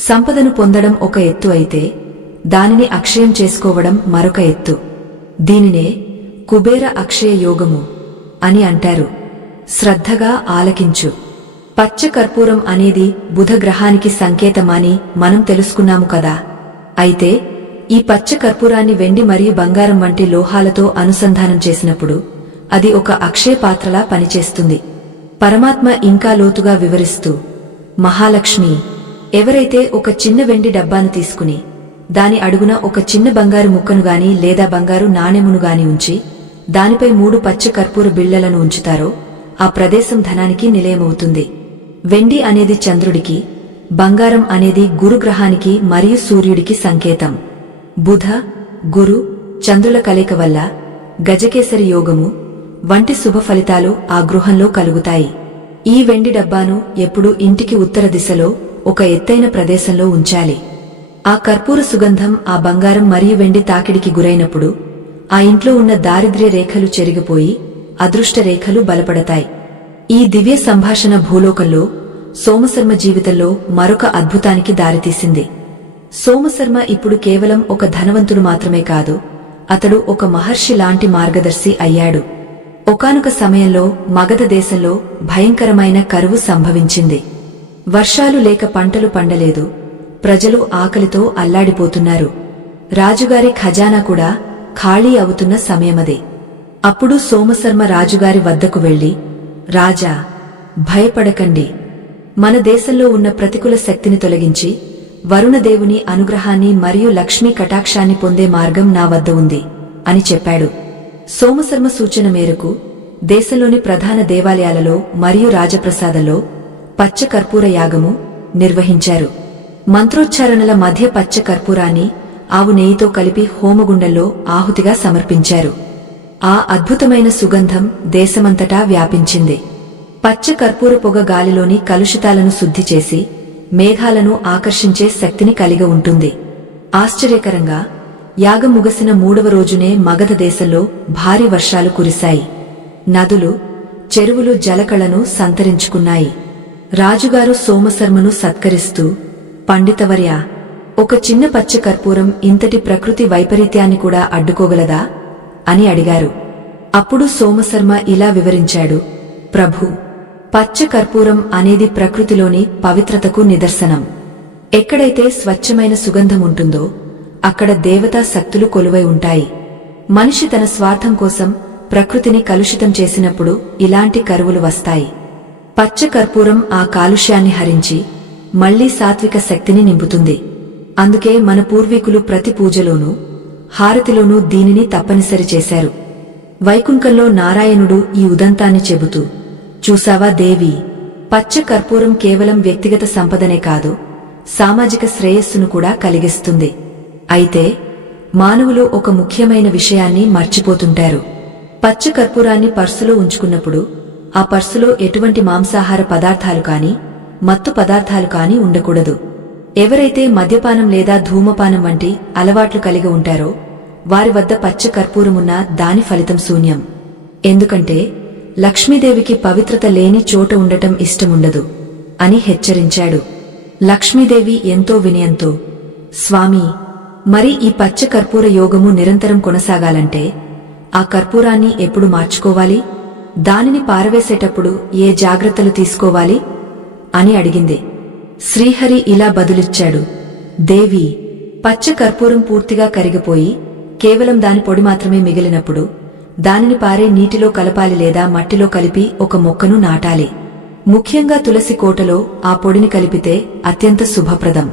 సంపదను పొందడం ఒక ఎత్తు అయితే దానిని అక్షయం చేసుకోవడం మరొక ఎత్తు. దీనినే కుబేర అక్షయ యోగము అని అంటారు. శ్రద్ధగా ఆలకించు. పచ్చ కర్పూరం అనేది బుధ గ్రహానికి సంకేతమని మనం తెలుసుకున్నాము కదా. అయితే ఈ పచ్చ కర్పూరాన్ని వెండి మరియు బంగారం వంటి లోహాలతో అనుసంధానం చేసినప్పుడు అది ఒక అక్షయ పాత్రలా పనిచేస్తుంది. పరమాత్మ ఇంకా లోతుగా వివరిస్తూ, మహాలక్ష్మి, ఎవరైతే ఒక చిన్న వెండి డబ్బాను తీసుకుని దాని అడుగున ఒక చిన్న బంగారు ముక్కను గాని లేదా బంగారు నాణెమును గాని ఉంచి దానిపై 3 పచ్చ కర్పూర బిళ్లలను ఉంచుతారో ఆ ప్రదేశం ధనానికి నిలయమవుతుంది. వెండి అనేది చంద్రుడికి, బంగారం అనేది గురుగ్రహానికి మరియు సూర్యుడికి సంకేతం. బుధ, గురు, చంద్రుల కలయిక వల్ల గజకేసరి యోగము వంటి శుభ ఫలితాలు ఆ గృహంలో కలుగుతాయి. ఈ వెండి డబ్బాను ఎప్పుడూ ఇంటికి ఉత్తర దిశలో ఒక ఎత్తైన ప్రదేశంలో ఉంచాలి. ఆ కర్పూర సుగంధం ఆ బంగారం మరియు వెండి తాకిడికి గురైనప్పుడు ఆ ఇంట్లో ఉన్న దారిద్ర్య రేఖలు చెరిగిపోయి అదృష్ట రేఖలు బలపడతాయి. ఈ దివ్య సంభాషణ భూలోకంలో సోమశర్మ జీవితంలో మరొక అద్భుతానికి దారితీసింది. సోమశర్మ ఇప్పుడు కేవలం ఒక ధనవంతుడు మాత్రమే కాదు, అతడు ఒక మహర్షి లాంటి మార్గదర్శి అయ్యాడు. ఒకానొక సమయంలో మగధ దేశంలో భయంకరమైన కరువు సంభవించింది. వర్షాలు లేక పంటలు పండలేదు. ప్రజలు ఆకలితో అల్లాడిపోతున్నారు. రాజుగారి ఖజానా కూడా ఖాళీ అవుతున్న సమయమదే. అప్పుడు సోమశర్మ రాజుగారి వద్దకు వెళ్లి, రాజా, భయపడకండి. మన దేశంలో ఉన్న ప్రతికూల శక్తిని తొలగించి వరుణదేవుని అనుగ్రహాన్ని మరియు లక్ష్మీ కటాక్షాన్ని పొందే మార్గం నా వద్ద ఉంది అని చెప్పాడు. సోమశర్మ సూచన మేరకు దేశంలోని ప్రధాన దేవాలయాలలో మరియు రాజప్రసాదంలో పచ్చ కర్పూర యాగము నిర్వహించారు. మంత్రోచ్చారణల మధ్య పచ్చ కర్పూరాన్ని ఆవు నెయ్యితో కలిపి హోమగుండంలో ఆహుతిగా సమర్పించారు. ఆ అద్భుతమైన సుగంధం దేశమంతటా వ్యాపించింది. పచ్చ కర్పూర పొగ గాలిలోని కలుషితాలను శుద్ధి చేసి మేఘాలను ఆకర్షించే శక్తిని కలిగి ఉంటుంది. ఆశ్చర్యకరంగా యాగం ముగిసిన 3వ రోజునే మగధ దేశంలో భారీ వర్షాలు కురిశాయి. నదులు, చెరువులు జలకళను సంతరించుకున్నాయి. రాజుగారు సోమశర్మను సత్కరిస్తూ, పండితవర్యా, ఒక చిన్న పచ్చ కర్పూరం ఇంతటి ప్రకృతి వైపరీత్యాన్ని కూడా అడ్డుకోగలదా అని అడిగారు. అప్పుడు సోమశర్మ ఇలా వివరించాడు. ప్రభూ, పచ్చ కర్పూరం అనేది ప్రకృతిలోని పవిత్రతకు నిదర్శనం. ఎక్కడైతే స్వచ్ఛమైన సుగంధం ఉంటుందో అక్కడ దేవతా శక్తులు కొలువై ఉంటాయి. మనిషి తన స్వార్థం కోసం ప్రకృతిని కలుషితం చేసినప్పుడు ఇలాంటి కరువులు వస్తాయి. పచ్చ కర్పూరం ఆ కాలుష్యాన్ని హరించి మళ్లీ సాత్విక శక్తిని నింపుతుంది. అందుకే మన పూర్వీకులు ప్రతి పూజలోనూ హారతిలోనూ దీనిని తప్పనిసరి చేశారు. వైకుంఠంలో నారాయణుడు ఈ ఉదంతాన్ని చెబుతూ, చూసావా దేవి, పచ్చ కర్పూరం కేవలం వ్యక్తిగత సంపదనే కాదు, సామాజిక శ్రేయస్సును కూడా కలిగిస్తుంది. అయితే మానవులు ఒక ముఖ్యమైన విషయాన్ని మర్చిపోతుంటారు. పచ్చ కర్పూరాన్ని పర్సులో ఉంచుకున్నప్పుడు ఆ పర్సులో ఎటువంటి మాంసాహార పదార్థాలు కాని మత్తు పదార్థాలు కాని ఉండకూడదు. ఎవరైతే మద్యపానం లేదా ధూమపానం వంటి అలవాట్లు కలిగి ఉంటారో వారి వద్ద పచ్చ కర్పూరమున్నా దాని ఫలితం శూన్యం. ఎందుకంటే లక్ష్మీదేవికి పవిత్రత లేని చోట ఉండటం ఇష్టముండదు అని హెచ్చరించాడు. లక్ష్మీదేవి ఎంతో వినయంతో, స్వామీ, మరి ఈ పచ్చ కర్పూర యోగము నిరంతరం కొనసాగాలంటే ఆ కర్పూరాన్ని ఎప్పుడు మార్చుకోవాలి? దానిని పారవేసేటప్పుడు ఏ జాగ్రత్తలు తీసుకోవాలి అని అడిగింది. శ్రీహరి ఇలా బదులిచ్చాడు. దేవి, పచ్చ కర్పూరం పూర్తిగా కరిగిపోయి కేవలం దాని పొడి మాత్రమే మిగిలినప్పుడు దానిని పారే నీటిలో కలపాలి లేదా మట్టిలో కలిపి ఒక మొక్కను నాటాలి. ముఖ్యంగా తులసి కోటలో ఆ పొడిని కలిపితే అత్యంత శుభప్రదం.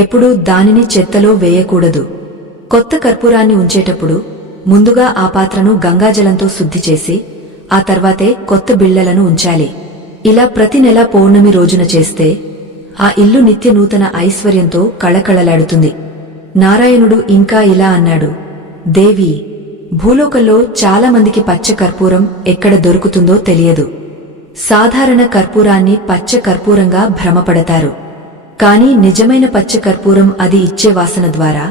ఎప్పుడూ దానిని చెత్తలో వేయకూడదు. కొత్త కర్పూరాన్ని ఉంచేటప్పుడు ముందుగా ఆ పాత్రను గంగాజలంతో శుద్ధి చేసి ఆ తర్వాతే కొత్త బిళ్లలను ఉంచాలి. ఇలా ప్రతి నెల పౌర్ణమి రోజున చేస్తే ఆ ఇల్లు నిత్య నూతన ఐశ్వర్యంతో కళకళలాడుతుంది. నారాయణుడు ఇంకా ఇలా అన్నాడు, దేవి, భూలోకంలో చాలా మందికి పచ్చ కర్పూరం ఎక్కడ దొరుకుతుందో తెలియదు. సాధారణ కర్పూరాన్ని పచ్చ కర్పూరంగా భ్రమపడతారు. కాని నిజమైన పచ్చ కర్పూరం అది ఇచ్చే వాసన ద్వారా,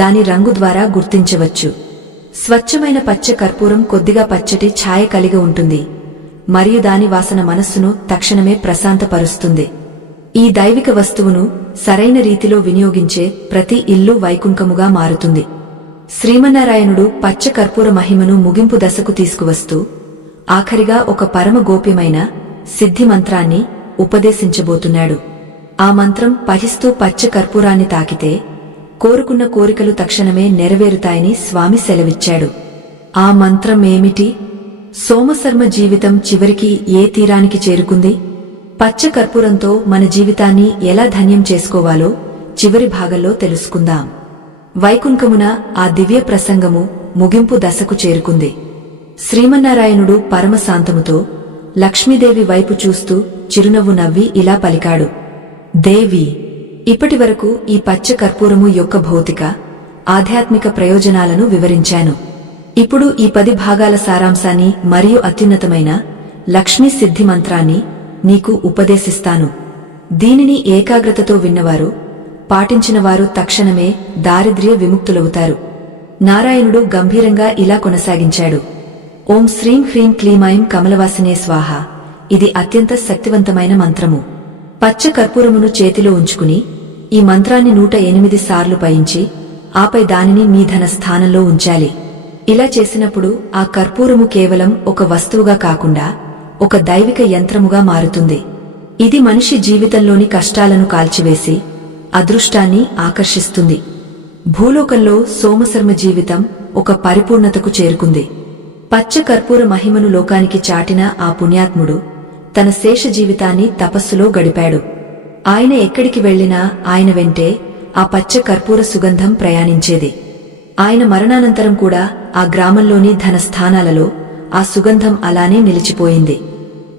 దాని రంగు ద్వారా గుర్తించవచ్చు. స్వచ్ఛమైన పచ్చ కర్పూరం కొద్దిగా పచ్చటి ఛాయ కలిగి ఉంటుంది మరియు దాని వాసన మనస్సును తక్షణమే ప్రశాంతపరుస్తుంది. ఈ దైవిక వస్తువును సరైన రీతిలో వినియోగించే ప్రతి ఇల్లు వైకుంఠముగా మారుతుంది. శ్రీమన్నారాయణుడు పచ్చ కర్పూర మహిమను ముగింపు దశకు తీసుకువస్తూ ఆఖరిగా ఒక పరమ గోప్యమైన సిద్ధి మంత్రాన్ని ఉపదేశించబోతున్నాడు. ఆ మంత్రం పఠిస్తూ పచ్చ కర్పూరాన్ని తాకితే కోరుకున్న కోరికలు తక్షణమే నెరవేరుతాయని స్వామి సెలవిచ్చాడు. ఆ మంత్రం ఏమిటి? సోమశర్మ జీవితం చివరికి ఏ తీరానికి చేరుకుంది? పచ్చ కర్పూరంతో మన జీవితాన్ని ఎలా ధన్యం చేసుకోవాలో చివరి భాగంలో తెలుసుకుందాం. వైకుంఠమున ఆ దివ్య ప్రసంగము ముగింపు దశకు చేరుకుంది. శ్రీమన్నారాయణుడు పరమశాంతముతో లక్ష్మీదేవి వైపు చూస్తూ చిరునవ్వు నవ్వి ఇలా పలికాడు, దేవి, ఇప్పటివరకు ఈ పచ్చ కర్పూరము యొక్క భౌతిక, ఆధ్యాత్మిక ప్రయోజనాలను వివరించాను. ఇప్పుడు ఈ 10 భాగాల సారాంశాన్ని మరియు అత్యున్నతమైన లక్ష్మీ సిద్ధి మంత్రాన్ని నీకు ఉపదేశిస్తాను. దీనిని ఏకాగ్రతతో విన్నవారు, పాటించినవారు తక్షణమే దారిద్ర్య విముక్తులవుతారు. నారాయణుడు గంభీరంగా ఇలా కొనసాగించాడు, ఓం శ్రీం హ్రీం క్లీమాయం కమలవాసినే స్వాహ. ఇది అత్యంత శక్తివంతమైన మంత్రము. పచ్చ కర్పూరమును చేతిలో ఉంచుకుని ఈ మంత్రాన్ని 108 సార్లు పయించి ఆపై దానిని మీ ధన స్థానంలో ఉంచాలి. ఇలా చేసినప్పుడు ఆ కర్పూరము కేవలం ఒక వస్తువుగా కాకుండా ఒక దైవిక యంత్రముగా మారుతుంది. ఇది మనిషి జీవితంలోని కష్టాలను కాల్చివేసి అదృష్టాన్ని ఆకర్షిస్తుంది. భూలోకంలో సోమశర్మ జీవితం ఒక పరిపూర్ణతకు చేరుకుంది. పచ్చ కర్పూర మహిమను లోకానికి చాటిన ఆ పుణ్యాత్ముడు తన శేష జీవితాన్ని తపస్సులో గడిపాడు. ఆయన ఎక్కడికి వెళ్లినా ఆయన వెంటే ఆ పచ్చ కర్పూర సుగంధం ప్రయాణించేది. ఆయన మరణానంతరం కూడా ఆ గ్రామంలోని ధనస్థానాలలో ఆ సుగంధం అలానే నిలిచిపోయింది.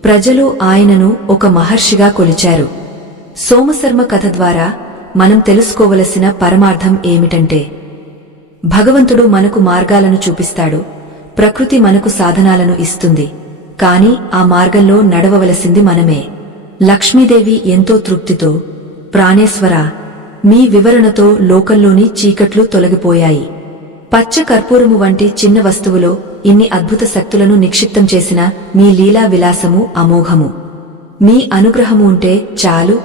ప్రజలు ఆయనను ఒక మహర్షిగా కొలిచారు. సోమశర్మ కథ ద్వారా మనం తెలుసుకోవలసిన పరమార్థం ఏమిటంటే, భగవంతుడు మనకు మార్గాలను చూపిస్తాడు, ప్రకృతి మనకు సాధనాలను ఇస్తుంది, కాని ఆ మార్గంలో నడవవలసింది మనమే. లక్ష్మీదేవి ఎంతో తృప్తితో, ప్రాణేశ్వరా, మీ వివరణతో లోకంలోని చీకట్లు తొలగిపోయాయి. పచ్చ కర్పూరము వంటి చిన్న వస్తువులో ఇన్ని అద్భుత శక్తులను నిక్షిప్తం చేసిన మీ లీలా విలాసము అమోఘము. మీ అనుగ్రహము ఉంటే చాలు,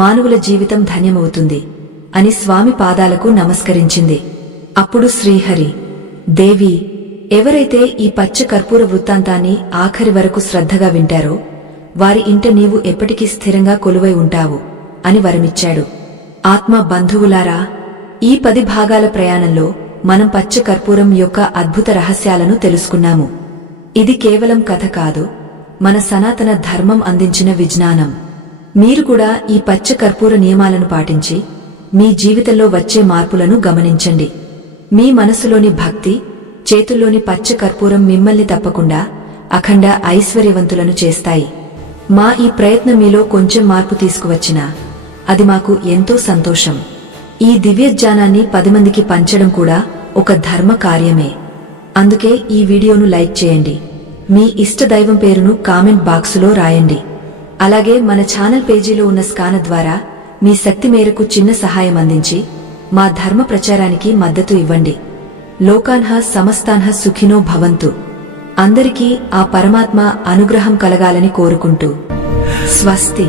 మానవుల జీవితం ధన్యమవుతుంది అని స్వామి పాదాలకు నమస్కరించింది. అప్పుడు శ్రీహరి, దేవి, ఎవరైతే ఈ పచ్చ కర్పూర వృత్తాంతాన్ని ఆఖరి వరకు శ్రద్ధగా వింటారో వారి ఇంట నీవు ఎప్పటికీ స్థిరంగా కొలువై ఉంటావు అని వరమిచ్చాడు. ఆత్మ బంధువులారా, ఈ 10 భాగాల ప్రయాణంలో మనం పచ్చ కర్పూరం యొక్క అద్భుత రహస్యాలను తెలుసుకున్నాము. ఇది కేవలం కథ కాదు, మన సనాతన ధర్మం అందించిన విజ్ఞానం. మీరు కూడా ఈ పచ్చ కర్పూర నియమాలను పాటించి మీ జీవితంలో వచ్చే మార్పులను గమనించండి. మీ మనసులోని భక్తి, చేతుల్లోని పచ్చ కర్పూరం మిమ్మల్ని తప్పకుండా అఖండ ఐశ్వర్యవంతులను చేస్తాయి. మా ఈ ప్రయత్నం మీలో కొంచెం మార్పు తీసుకువచ్చినా అది మాకు ఎంతో సంతోషం. ఈ దివ్యజ్ఞానాన్ని 10 మందికి పంచడం కూడా ఒక ధర్మ కార్యమే. అందుకే ఈ వీడియోను లైక్ చేయండి, మీ ఇష్ట దైవం పేరును కామెంట్ బాక్సులో రాయండి. అలాగే మన ఛానల్ పేజీలో ఉన్న స్కానర్ ద్వారా మీ శక్తి మేరకు చిన్న సహాయం అందించి మా ధర్మ ప్రచారానికి మద్దతు ఇవ్వండి. లోకాన్హ సమస్తాన్హ సుఖినో భవంతు. అందరికీ ఆ పరమాత్మ అనుగ్రహం కలగాలని కోరుకుంటూ స్వస్తి.